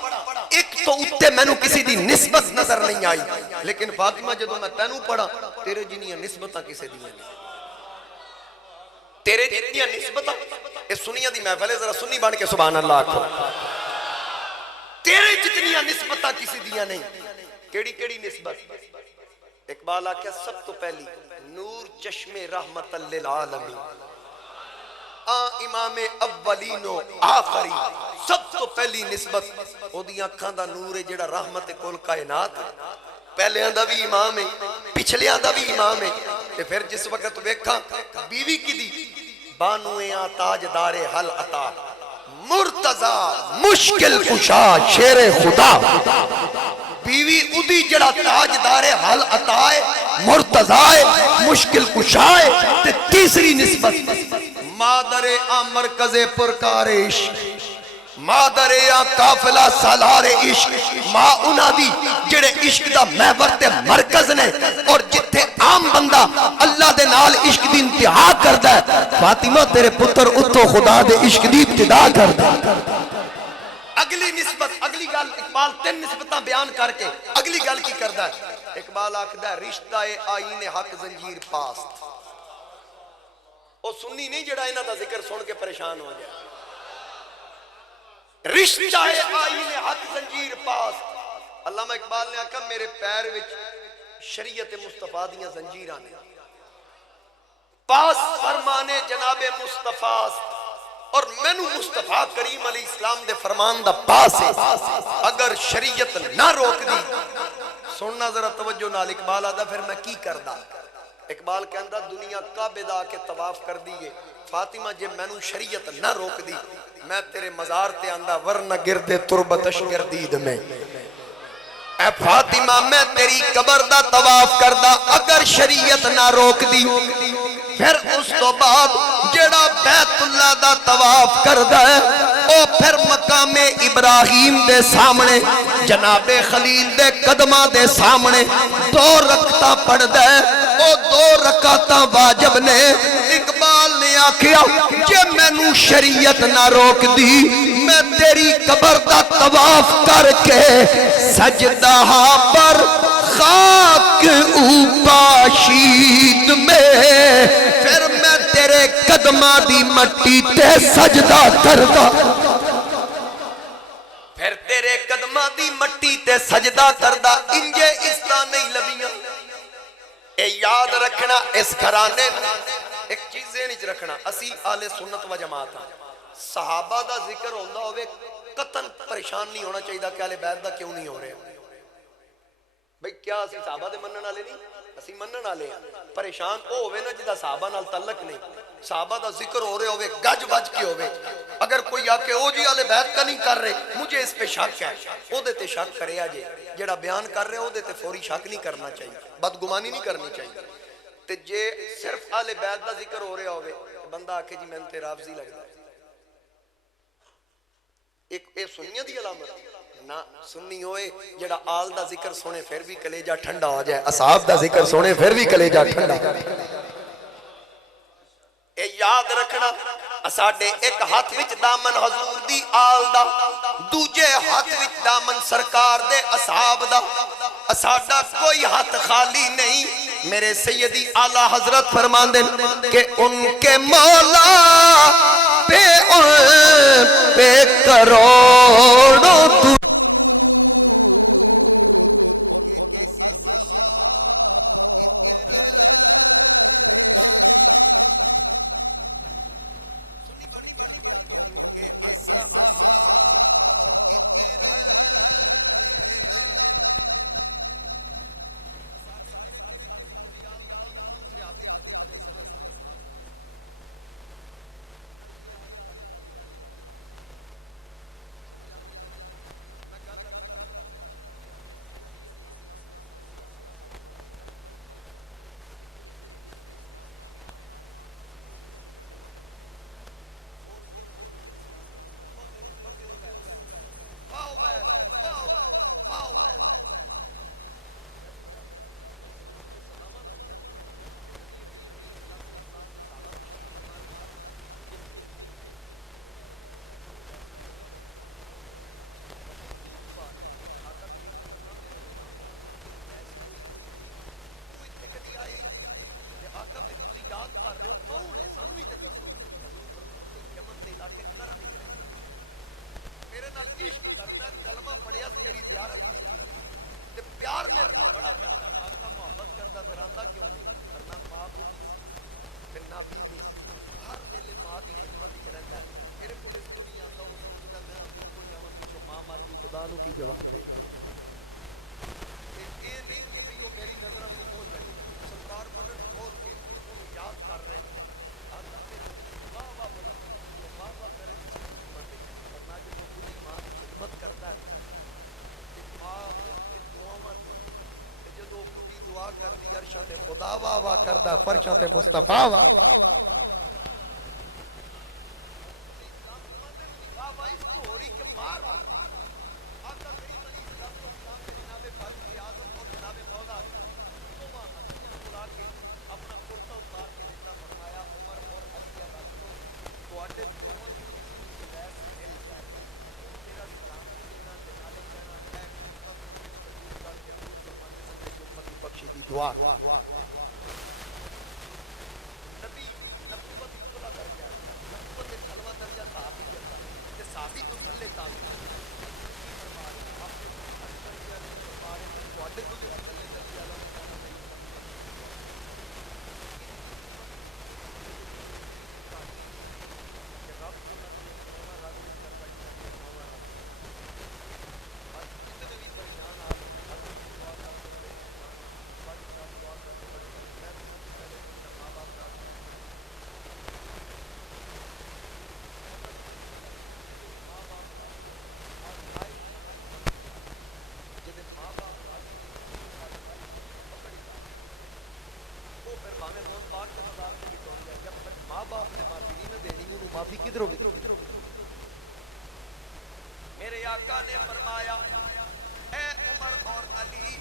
ایک تو اتے میں نو کسی دی نسبت نظر نہیں آئی لیکن فاطمہ جدو میں تینو پڑھا تیرے جنیاں نسبتاں کسے دیاں نہیں تیرے جنیاں نسبتاں اس سنیاں دی محفل ہے ذرا سنی بن کے سبحان اللہ آکھو تیرے جتنیاں نسبتاں کسی دیاں نہیں کیڑی کیڑی نسبت اقبال آکھیا سب تو پہلی نور چشم رحمت للعالمین امام اولین و آخری سب تو پہلی نسبت او دی آنکھاں دا نور ہے جڑا رحمت کل کائنات پہلے دا بھی امام ہے پچھلے دا بھی امام ہے تے پھر جس وقت ویکھاں بیوی کی دی بانویاں تاجدار حل عطا مرتضی مشکل کشا شیر خدا بیوی ادی جڑا تاجدار حل عطا ہے مرتضی مشکل کشا ہے تے تیسری نسبت مادر مرکز پرکار عشق مادر قافلہ سالار عشق ماں انہاں دی جڑے عشق دا محور تے مرکز نے اور جتھے عام بندہ اللہ دے نال عشق دی انتہا کردا ہے فاطمہ تیرے پتر اتو خدا دے عشق دی ابتدا کردا اگلی نسبت اگلی گل اقبال تین نسبتاں بیان کر کے اگلی گل کی کردا ہے اقبال آکھدا ہے رشتہ آئین حق زنجیر پاست او سنی نہیں جڑا انہاں دا ذکر سن کے پریشان ہو جائے رشتہ آئین حق زنجیر پاست علامہ اقبال نے آکھا میرے پیر وچ شریعت مصطفیٰ دیاں زنجیراں نے پاس فرمانے جناب مصطفیٰ اور مینو مصطفیٰ کریم علیہ السلام دے فرمان دا پاس ہے اگر شریعت نہ روک دی سننا ذرا توجہ نال اقبال آدھا پھر میں کی کردہ اقبال کے اندر دنیا کعبے دا کے طواف کر دیئے فاطمہ جے مینو شریعت نہ روک دی میں تیرے مزار تے آندہ ورنہ گردے تربتش گردید میں اے فاطمہ میں تیری قبر دا طواف کردہ اگر شریعت نہ روک دی پھر اس تو بعد جڑا بیت اللہ دا طواف کردہ ہے او پھر مقام ابراہیم دے سامنے جناب خلیل دے قدمہ دے سامنے دو رکعتاں پڑھدا ہے او دو رکعتاں واجب نے اقبال نے آکھیا جے مینوں شریعت نہ روک دی میں تیری قبر دا طواف کر کے سجدہ پر خاک پاشید میں پھر میں تیرے قدمہ دی مٹی تے سجدہ کردہ پھر تیرے قدمہ دی مٹی تے سجدہ کردہ انجے اس طرح نہیں لبیاں اے یاد رکھنا اس گھرانے ایک چیزیں نہیں رکھنا اسی آل سنت و جماعت صحابہ دا ذکر ہوندہ ہوئے قطن پریشان نہیں ہونا چاہیے کہ آل بیت دا کیوں نہیں ہو رہے بھئی کیا اسی صحابہ دے منن والے نہیں اسی منن والے ہیں پریشان او ہوئے نا جدا صحابہ نال تعلق نہیں صحابہ دا ذکر ہو رہے ہوئے گج بج کے ہوئے اگر کوئی آکے او جی آل بیت کا نہیں کر رہے مجھے اس پہ شک ہے او دیتے شک کرے آجے جڑا بیان کر رہے او دیتے فوری شک نہیں کرنا چاہیے بدگمانی نہیں کرنی چاہیے تے جے صرف آل بیت دا ذکر ہو رہے ہوئے بندہ آکے جی میں تے رافضی لگتا ہے ایک سنیہ دی علامت نہ سنی ہوئے جڑا آل دا ذکر سنے پھر بھی کلیجہ ٹھنڈا ہو جائے اصحاب دا ذکر سنے پھر بھی کلیجہ ٹھنڈا اے یاد رکھنا اساڑے ایک ہاتھ وچ دامن حضور دی آل دا دوجے ہاتھ وچ دامن سرکار دے اصحاب دا اساڑا کوئی ہاتھ خالی نہیں میرے سیدی اعلیٰ حضرت فرمان دیں کہ ان کے مولا پہ کروڑوں نال عشق کردا ہے کلمہ پڑھیا میری زیارت کی تے پیار میرے نال بڑا کردا ہے آقا محبت کردا پھر آندا کیوں نہیں کرنا ماں بولی پھر نبی نہیں ہر ویلے ماں دی خدمت وچ رہندا ہے میرے کول اس کو نہیں آندا وہ سوچدا میں اپنے کو جاواں پیچھے ماں مر گئی خدا نو کی جواب دے یہ نہیں کہ بھئی وہ میری نظروں کو کھول رہے سرکار پڑھن کھول کے انہوں یاد کر رہے آتا پھر واہ واہ بڑا جو واہ واہ کرے اس کی خدمت ہے ورنہ جو پوری ماں کی خدمت کرتا ہے کہ ماں کی دعاواں تے جدوں پوری دعا کرਦੀ عرشاں تے خدا واہ واہ کردا فرشاں تے مصطفی واہ واہ واہ اس کو ہوری کے باہر آقا کریم علیہ السلام کے جناب فاروق اعظم اور جناب مولا دونوں ہستیاں بلا کے اپنا کرتا اتار کے دیتا فرمایا عمر اور علی رکھ دو تواڈے دونوں کی ویس مل جائے میرا سلام دینا تے نالے کہنا ہے قبول کر کے حضور فرمانے سے امت کی بخشی دی دعا نبی نبوت اعلی درجہ ہے نبوت ایک اعلی درجہ صحابی کرتا ہے کہ صحابی تو تھلے تابع تواڈے کو جڑا تھلے درجے والا ہونا نہیں کہ رب کو نہ سونا رب نہیں کرتا جتنے بھی پریشان آپ دعا کرتے بڑے بڑی دعا کرتے بڑے میں تو سب سے پہلے اپنے ماں باپ کا ماں باپ اور آئے جب ماں باپ وہ پھر بانے روز پاک کے مزار سے بھی توڑ جائے جب تک ماں باپ نے معافی نہیں دینی انہوں معافی کدھروں بھی میرے آقا نے فرمایا اے عمر اور علی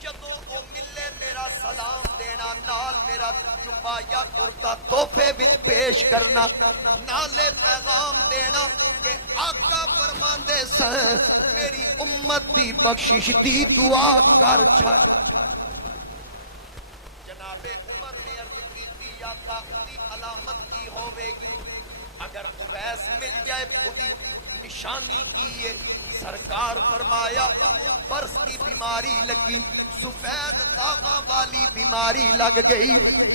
جدوں او ملے میرا سلام دینا نال میرا جبا یا کرتا تحفے وچ پیش کرنا نالے پیغام دینا کہ آقا فرماندے سن میری امت دی بخشش دی دعا کر چھڈ جناب عمر نے عرض کی آقا دی علامت کی ہوے گی اگر اویس مل جائے خودی نشانی کی ہے سرکار فرمایا برس کی بیماری لگی سفید داغاں والی بیماری لگ گئی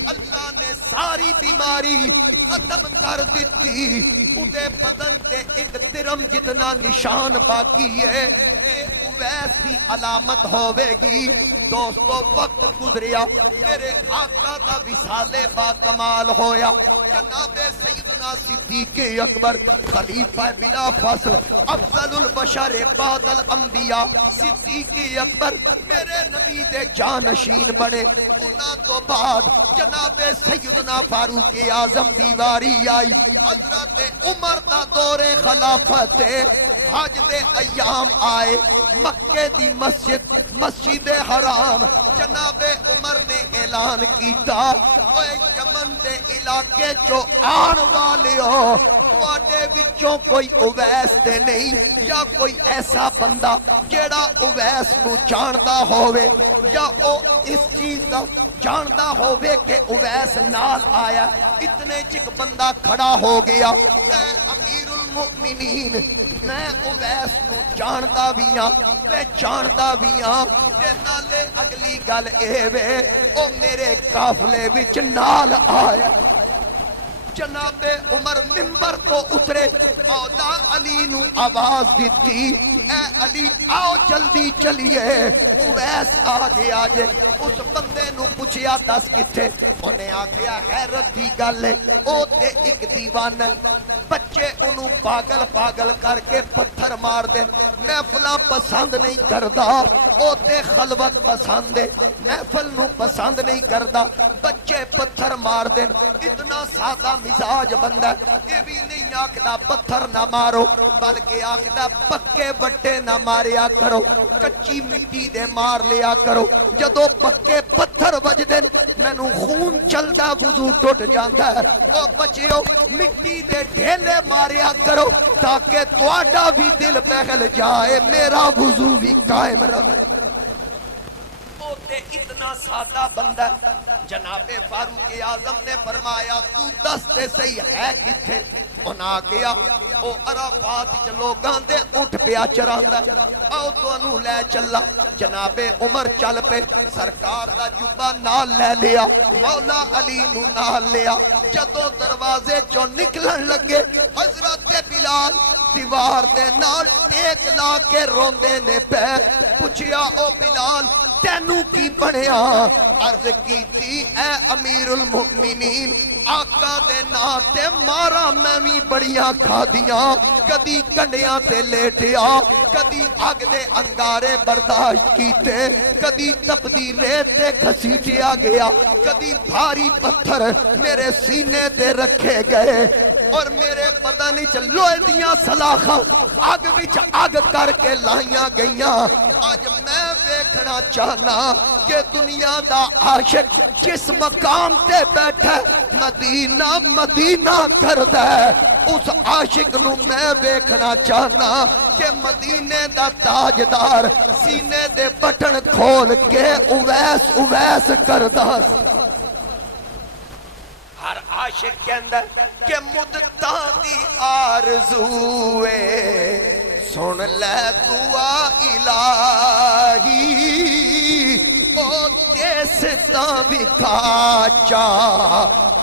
اللہ نے ساری بیماری ختم کر دیتی اودے بدن تے ایک درم جتنا نشان باقی ہے یہ اویس کی علامت ہوے گی دوستو وقت گزریا میرے آقا دا وصال با کمال ہویا جناب سیدنا صدیق اکبر خلیفہ بلا فصل افضل البشر بعد الانبیاء صدیق اکبر میرے نبی دے جانشین بنے انہاں تو بعد جناب سیدنا فاروق اعظم دی واری آئی حضرت عمر دا دور خلافت حج دے ایام آئے مکے دی مسجد حرام جناب عمر نے اعلان کیتا اوے یمن دے علاقے جو آن والے ہو تواڈے وچوں کوئی اویس تے نہیں یا کوئی ایسا بندہ جیڑا اویس نو جاندا ہووے یا او اس چیز دا جاندا ہووے کہ اویس نال آیا اتنے چک بندہ کھڑا ہو گیا اے امیر المؤمنین میں اویس نو جاندا بھی ہاں میں جاندا بھی ہاں تے نالے اگلی گل اے وے او میرے قافلے وچ نال آیا جناب عمر منبر تو اترے مولا علی نو آواز دیتی اے علی آؤ جلدی چلیے اویس آگے آجے اس بندے نو پوچھیا دس کتھے انہیں آگیا حیرت دی گل ہے او تے ایک دیوان بچے انہوں پاگل پاگل کر کے پتھر مار دیں محفلہ پسند نہیں کردا او تے خلوت پسند ہے محفل نو پسند نہیں کردا بچے پتھر مار دیں اتنا سادہ مزاج بندہ یہ بھی نہیں آکھدا پتھر نہ مارو بلکہ آکھدا پکے بٹے نہ ماریا کرو کچی مٹی دے مار لیا کرو جدو پکے پتھر وج دیں مینوں خون چلدا وضو ٹوٹ جاندا ہے او بچیو مٹی دے ڈھیلے ماریا کرو تاکہ تواڈا بھی دل پہل جائے میرا وضو بھی قائم رہے او تے اتنا سادہ بندہ جناب فاروق اعظم نے فرمایا تو دستے صحیح ہے کتھے انہاں کیا او عرفات وچ لوگاں دے اٹھ پیا چراندا آؤ تانوں لے چلا جناب عمر چل پے سرکار دا جبا نال لے لیا مولا علی نو نال لیا جدوں دروازے چوں نکلن لگے حضرت بلال دیوار دے نال ٹیک لا کے روندے نے پے پوچھیا او بلال تینوں کی بنیا عرض کیتی اے امیر المؤمنین آقا دے ناتے مارا میں بھی بڑیاں کھا دیاں کدی کنڈیاں تے لیٹیا کدی آگ دے انگارے برداشت کیتے کدی تپدی ریتے گھسیٹیا گیا کدی بھاری پتھر میرے سینے تے رکھے گئے اور میرے پتہ نہیں چلو دیاں سلاخاں آگ بچ آگ کر کے لائیاں گئیاں آج میں دیکھنا چاہنا کہ دنیا دا عاشق جس مقام تے بیٹھا مدینہ مدینہ کردہ اس عاشق نو میں دیکھنا چاہنا کہ مدینے دا تاجدار سینے دے بٹن کھول کے اویس اویس کردہ ہر عاشق کے اندر کہ مدتاں دی آرزوئے سن لے دعا الہی او دیستا بھی کھاچا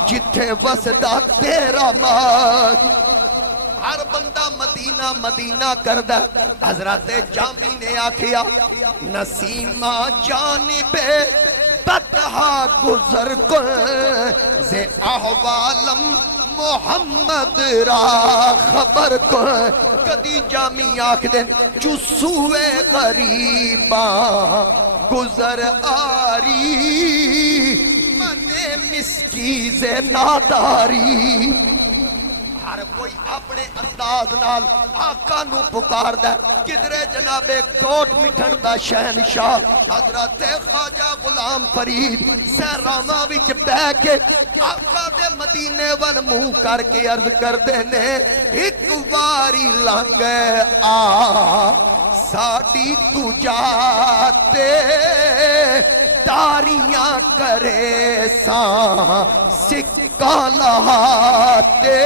جتھے وسدا تیرا ماں ہر بندہ مدینہ مدینہ کردہ حضرت جامی نے آکھیا نسیمہ جانب بطہا گزر کر زِ احوالم محمد را خبر کو کدی جامی آکھ دیں چسوے غریباں گزر آری منے مسکیز ناداری ہر کوئی اپنے انداز نال آقا نو پکار دے کدرے جناب کوٹ مٹھن دا شہنشاہ حضرت خواجہ غلام فرید سہراما وچ بہ کے آقا دے مدینے وال منہ کر کے عرض کر دینے ایک واری لنگ آ ساڑی تو جاتے تاریاں کرے ساں سکہ لہاتے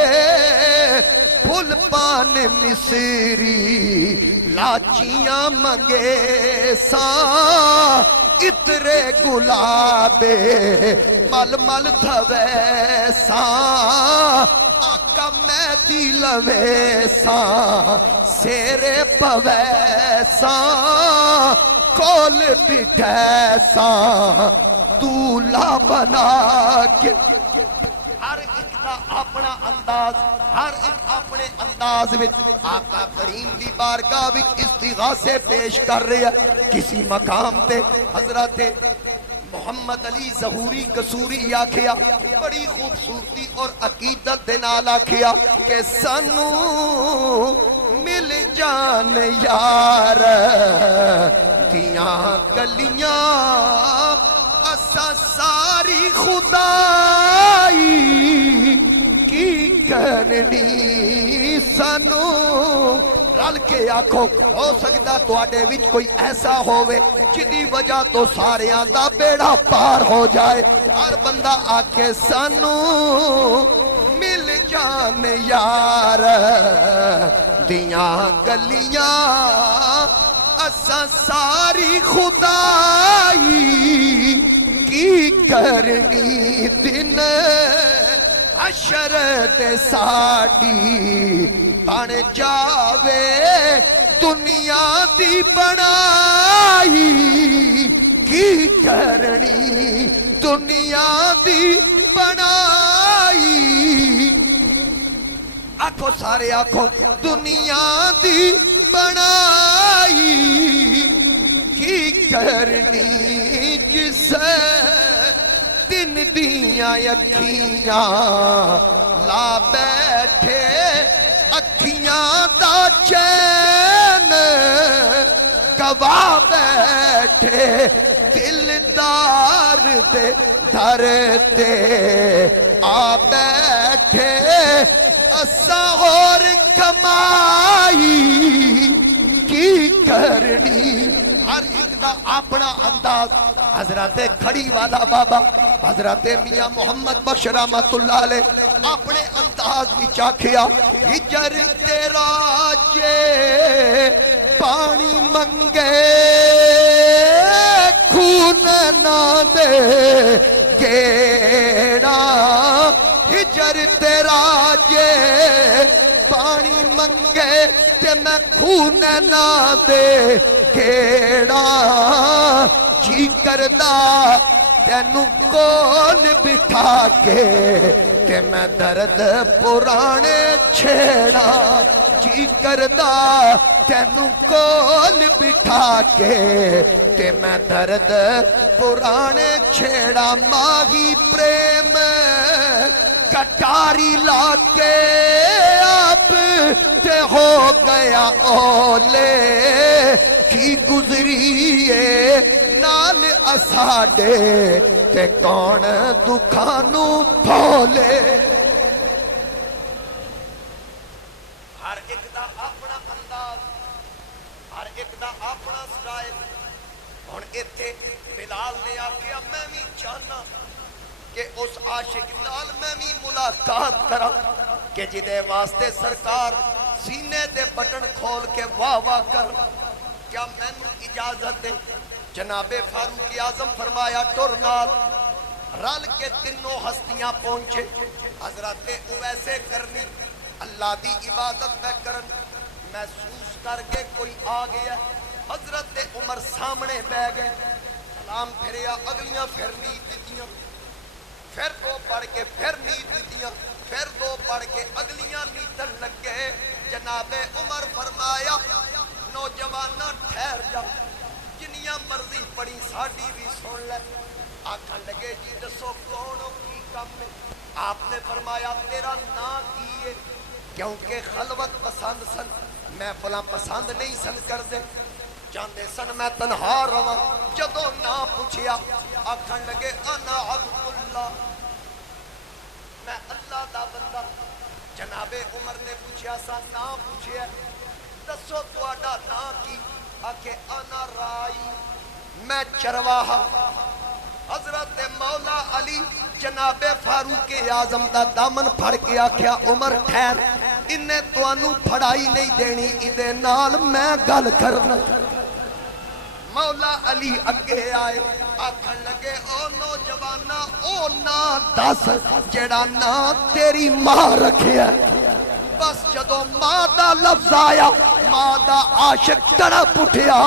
پھل پان مصری لاچیاں منگے ساں اترے گلابے مل مل تھوے ساں آقا میں دلوے ساں سیرے پوے ساں کول بٹھے ساں دولا بنا کے ہر ایک دا اپنا انداز ہر ایک اپنے انداز وچ آقا کریم دی بارگاہ وچ استغاثے پیش کر رہے ہیں کسی مقام تے حضرت محمد علی ظہوری قصوری آکھیا بڑی خوبصورتی اور عقیدت دے نال آکھیا کہ سانو مل جان یار دیاں گلیاں اسا ساری خدائی کی کرنی سانو رل کے آکھو ہو سکتا تواڈے وچ کوئی ایسا ہووے جدی وجہ تو ساریاں دا بیڑا پار ہو جائے ہر بندہ آکھے سانو مل جان یار دیاں گلیاں اسا ساری خدائی کی کرنی دن حشر تے ساڈی بن جاوے دنیا دی بنائی کی کرنی دنیا دی بنائی آکھو سارے آکھو دنیا دی بنائی کی کرنی جس دن دیاں اکھیاں لا بیٹھے اکھیاں دا چین گوا بیٹھے دلدار دے در تے آ بیٹھے اسا اور کمائی کی کرنی ہر ایک دا اپنا انداز حضرت کھڑی والا بابا حضرت میاں محمد بخش رحمت اللہ علیہ اپنے انداز انداز وچ آکھیا ہجر تیرا جے پانی منگے خون نہ دے گیڑا ہجر تیرا جے پانی منگے تے میں خون نہ دے گیڑا جی کردہ تینو کول بٹھا کے تے میں درد پرانے چھیڑا جی کردہ تینو کول بٹھا کے تے میں درد پرانے چھیڑا ماہی پریم کٹاری لا کے آپ تے ہو گیا اولے کی گزریے نال اساڈے تے کون دکھانو پھولے ہر ایک دا اپنا انداز ہر ایک دا اپنا سٹائل ہن ایتھے بلال نے آکھیا میں بھی چاہنا کہ اس عاشق نال میں بھی ملاقات کرا کہ جدے واسطے سرکار سینے دے بٹن کھول کے واہ واہ کر کیا میں نے اجازت دے جناب فاروق اعظم فرمایا ٹر نال رل کے تینوں ہستیاں پہنچے حضرت اویسے کرنی اللہ دی عبادت میں کرن محسوس کر کے کوئی آ گیا حضرت عمر سامنے بہ گئے سلام پھریا اگلیاں پھر نیت دیتیاں پھر دو پڑھ کے پھر نیت دیتیاں پھر دو پڑھ کے اگلیاں نیتن لگ گئے جناب عمر فرمایا نوجوانہ ٹھہر جا جنیاں مرضی پڑی ساڑی بھی سن لے آکھن لگے جی دسو کون کی کم ہے آپ نے فرمایا تیرا نا کیے کیونکہ خلوت پسند سن میں فلاں پسند نہیں سن کر دے جاندے سن میں تنہا رواں جدو نا پوچھیا آکھن لگے انا عبد اللہ میں اللہ دا بندہ جناب عمر نے پوچھیا سا نا پوچھیا دسو تواڈا نا کی آکھے انا رائی میں چرواہا حضرت مولا علی جناب فاروق اعظم دا دامن پھڑ کے آکھیا عمر ٹھہر انہیں توانو پھڑائی نہیں دینی ادھے نال میں گل کرنا مولا علی اگے آئے آکھن لگے او نوجوانہ او نا دس جڑا نا تیری ماں رکھیا بس جدو ماں دا لفظ آیا ماں دا عاشق تڑپ اٹھیا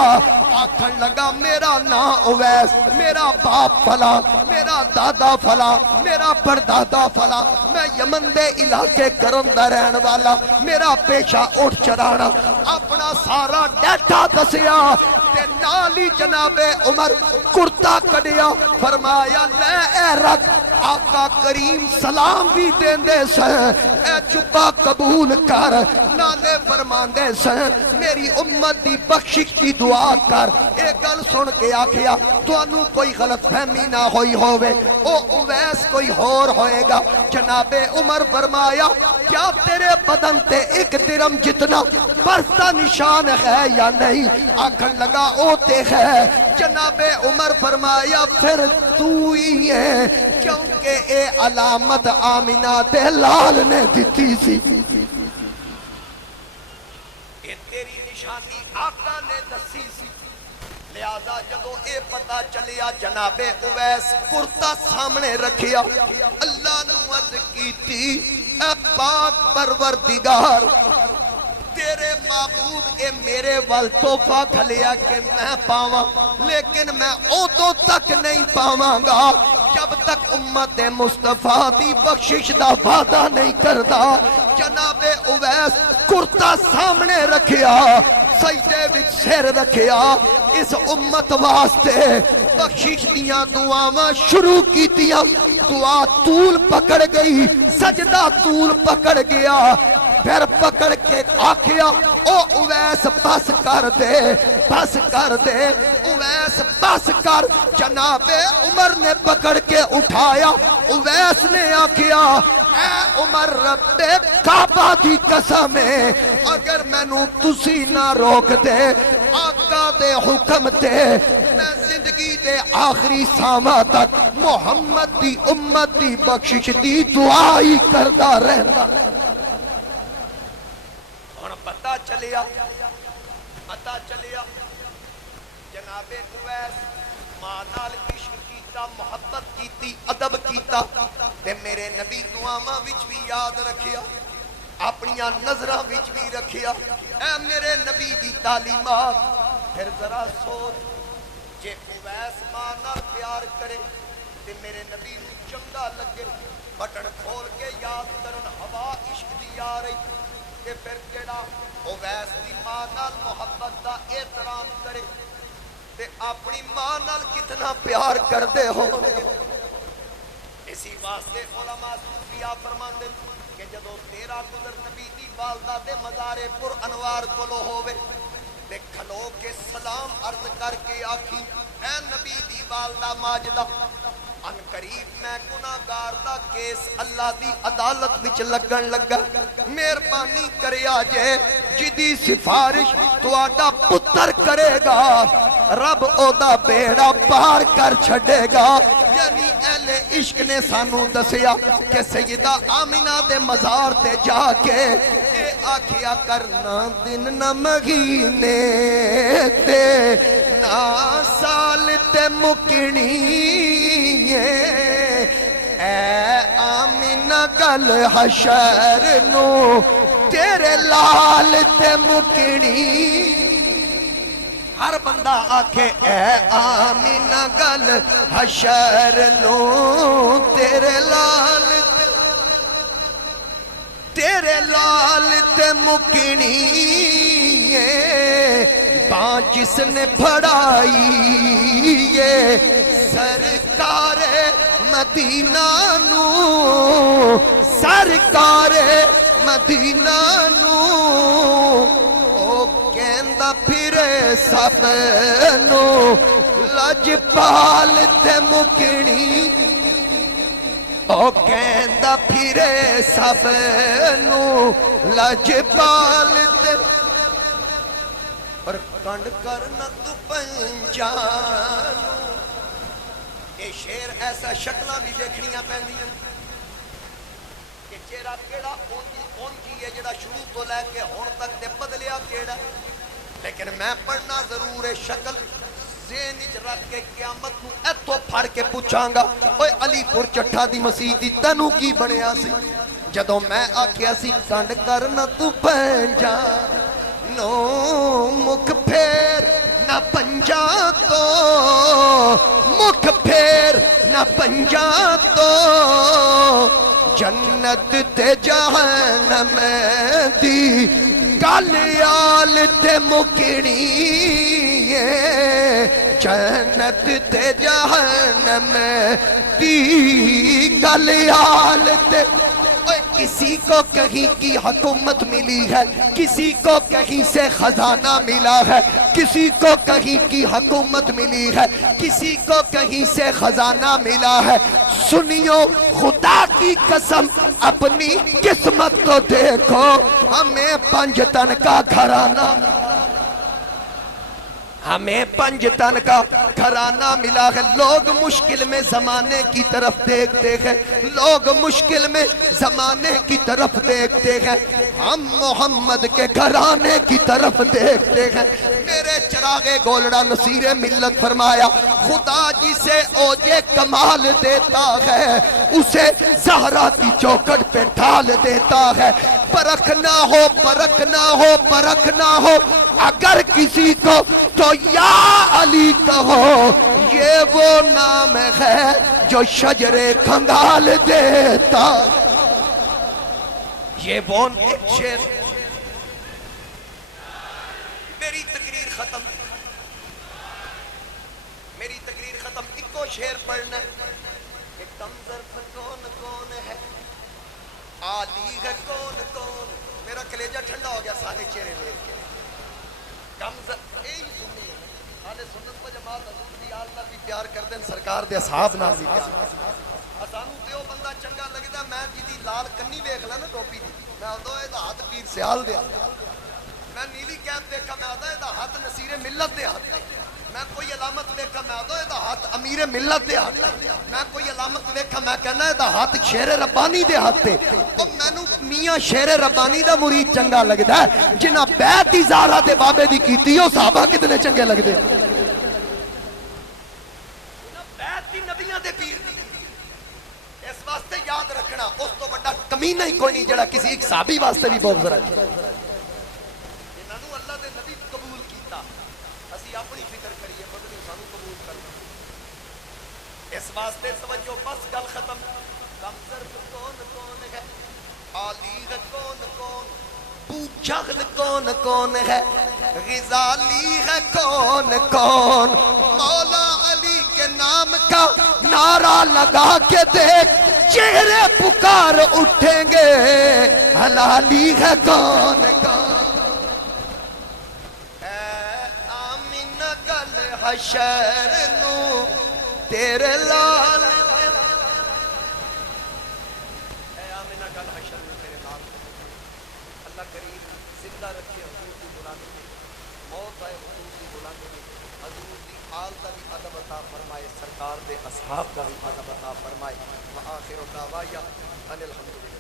آکھن لگا میرا نا اویس میرا باپ فلاں میرا دادا فلاں میرا پردادا فلاں میں یمن دے علاقے کرم دا رہن والا میرا پیشہ اٹھ چرانا اپنا سارا ڈیٹا دسیا تے نالی جناب عمر کرتا کڑیا فرمایا لے اے رکھ آقا کریم سلام بھی دین دے سن اے جبہ قبول کر نالے فرمان دے سن میری امت دی بخشش دی دعا کر ایک گل سن کے آکھیا تو انو کوئی غلط فہمی نہ ہوئی ہوئے او اویس کوئی ہور ہوئے گا جناب عمر فرمایا کیا تیرے بدن تے ایک درم جتنا برسا نشان ہے یا نہیں آکھن لگا او تے ہے جناب عمر فرمایا پھر تو ہی ہے کیونکہ اے علامت آمینہ دے لال نے دیتی سی اے تیری نشانی آقا نے دسی سی لہذا جدو اے پتہ چلیا جناب اویس کرتا سامنے رکھیا اللہ نے عرض کی تھی اے پاک پروردگار تیرے معبود اے میرے وال توفہ کھلیا کہ میں پاواں لیکن میں اوتوں تک نہیں پاواں گا جب تک امت مصطفیٰ دی بخشش دا وعدہ نہیں کردا جناب اویس کرتا سامنے رکھیا سجدے وچ سر رکھیا اس امت واسطے بخشش دیاں دعاواں شروع کیتیاں دعا طول پکڑ گئی سجدہ طول پکڑ گیا پھر پکڑ کے آکھیا او اویس بس کر دے اویس بس کر جناب عمر نے پکڑ کے اٹھایا اویس نے آکھیا اے عمر رب کعبہ دی قسم ہے اگر میں نو تسی نہ روک دے آقا دے حکم تے میں زندگی تے آخری ساواں تک محمد دی امت دی بخشش دی دعا ہی کردا رہندا. ہن پتہ چلیا جناب اویس ماں نال عشق کیتا، محبت کیتی، ادب کیتا تے میرے نبی دعاواں وچ بھی یاد رکھیا، اپنیاں نظراں وچ بھی رکھیا. اے میرے نبی دی تعلیمات. پھر ذرا سوچ، جے اویس ماں نال پیار کرے تے میرے نبی نوں چنگا لگے، بٹن کھول کے یاد کرن ہوا عشق دی آ رہی، تے پھر جڑا اویس دی ماں نال محبت دا احترام کرے تے اپنی ماں نال کتنا پیار کردے ہو. اسی واسطے علماء صوفیاء فرماندے کہ جدو تیرا گزر نبی دی والدہ دے مزار پر انوار کولو ہووے تے کھلو کے سلام عرض کر کے آکھی اے نبی دی والدہ ماجدہ، ان قریب میں گناہگار دا کیس اللہ دی عدالت وچ لگن لگا، مہربانی کریا جے جدی سفارش تواڈا پتر کرے گا رب او دا بیڑا پار کر چھڑے گا. یعنی اہل عشق نے سانو دسیا کہ سیدہ آمینہ دے مزار تے جا کے اے آکھیا کرنا دن نہ مہینے تے نہ سال تے مکنی اے آمینہ گل حشر نو تیرے لال تے مکنی. ہر بندہ آکھے اے آمینہ گل حشر نو تیرے لال تے مکنی باں جس نے پھڑائی سرکار مدینہ نو، سرکار مدینہ نو او کہندا پھرے سب نو لجپال تے مکنی، او کہندا پھرے سب نو لجپال تے پر کنڈ کرنا تو پنجانو. یہ شیر ایسا شکلہ بھی دیکھنیاں پہندیاں کہ چہرہ کیڑا کون کی ہے جڑا شروع تو لے کے ہون تک دے بدلیا کیڑا، لیکن میں پڑھنا ضرور ہے شکل ذہن وچ رکھ کے قیامت نو ایتھوں پھڑ کے پوچھاں گا اوے علی پور چٹھا دی مسیح دی تینوں کی بنیا سی جدوں میں آکھیا سی کنڈ کرنا تو پنجا نو مکھ پھیر نہ پنجا تو مکھ پھیر نہ پنجا تو جنت تے جہنم دی گل آل تے مکنی جنت تے جہنم دی گل آل تے. کسی کو کہیں کی حکومت ملی ہے، کسی کو کہیں سے خزانہ ملا ہے، کسی کو کہیں کی حکومت ملی ہے، کسی کو کہیں سے خزانہ ملا ہے. سنیو خدا کی قسم اپنی قسمت کو دیکھو، ہمیں 5 تن کا گھرانہ، ہمیں 5 تن کا گھرانہ ملا ہے. لوگ مشکل میں زمانے کی طرف دیکھتے ہیں، لوگ مشکل میں زمانے کی طرف دیکھتے ہیں، ہم محمد کے گھرانے کی طرف دیکھتے ہیں. میرے چراغ گولڑا نصیر ملت فرمایا خدا جسے اوجے کمال دیتا ہے اسے زہرا کی چوکٹ پہ ڈال دیتا ہے. پرکھنا ہو پرکھنا ہو پرکھنا ہو اگر کسی کو تو یا علی کہو، یہ وہ نام ہے جو شجر کھنگال دیتا. یہ وہ ایک شیر. میری تقریر ختم، میری تقریر ختم. ایک شیر پڑھنا کہ کمزر کون کون ہے، عالی ہے کون کون. میرا کلیجہ ٹھنڈا ہو گیا سارے چہرے دیکھ کے. کمزر یہی سنی ہے آلے سنت و جماعت حضور دی آل نال بھی پیار کردے ہیں، سرکار دے اصحاب نال بھی پیار کردے ہیں. سانو تے او بندہ چنگا لگدا میں جدی لال کنی ویکھ لا نا ٹوپی دی میں اودوں اے دا ہاتھ پیر سیال دے. میں نیلی کیپ دیکھا میں آدھا اے دا ہاتھ نصیر ملت دے ہاتھ. میں کوئی علامت ویکھا میں آدھو یہ ہاتھ امیر ملت دے ہاتھ میں کوئی علامت ویکھا میں کہنا یہ ہاتھ شیر ربانی دے ہاتھ تے اور مینوں میاں شیر ربانی دا مرید چنگا لگدا ہے جنہاں بیعت ہی زہرا دے بابے دی کیتی او صحابہ کتنے چنگے لگدے بیعت دی نبیاں دے پیر دی اس واسطے یاد رکھنا اس تو بڑا کمینہ ہی کوئی نہیں جڑا کسی ایک صحابی واسطے بھی بغض رکھے انہاں نوں اللہ دے نبی قبول کیتا اسی اپنی فکر کریے بدلی سانو قبول کرنا اس واسطے توجہ بس گل ختم کمزر کون کون ہے عالی کون کون پوچھل کون کون ہے غزالی ہے کون کون مولا علی کے نام کا نعرہ لگا کے دیکھ چہرے پکار اٹھیں گے حلالی ہے کون کون اے آمینہ گل حشر نو تیرے لال اے آمینہ گل حشر نو تیرے لال اللہ کریم زندہ رکھے حضور کی بلانے میں موت آئے حضور کی بلانے میں حضور کی آل کا بھی ادب عطا فرمائے سرکار دے اصحاب کا بھی ادب عطا فرمائے وآخر دعوایا ان الحمدللہ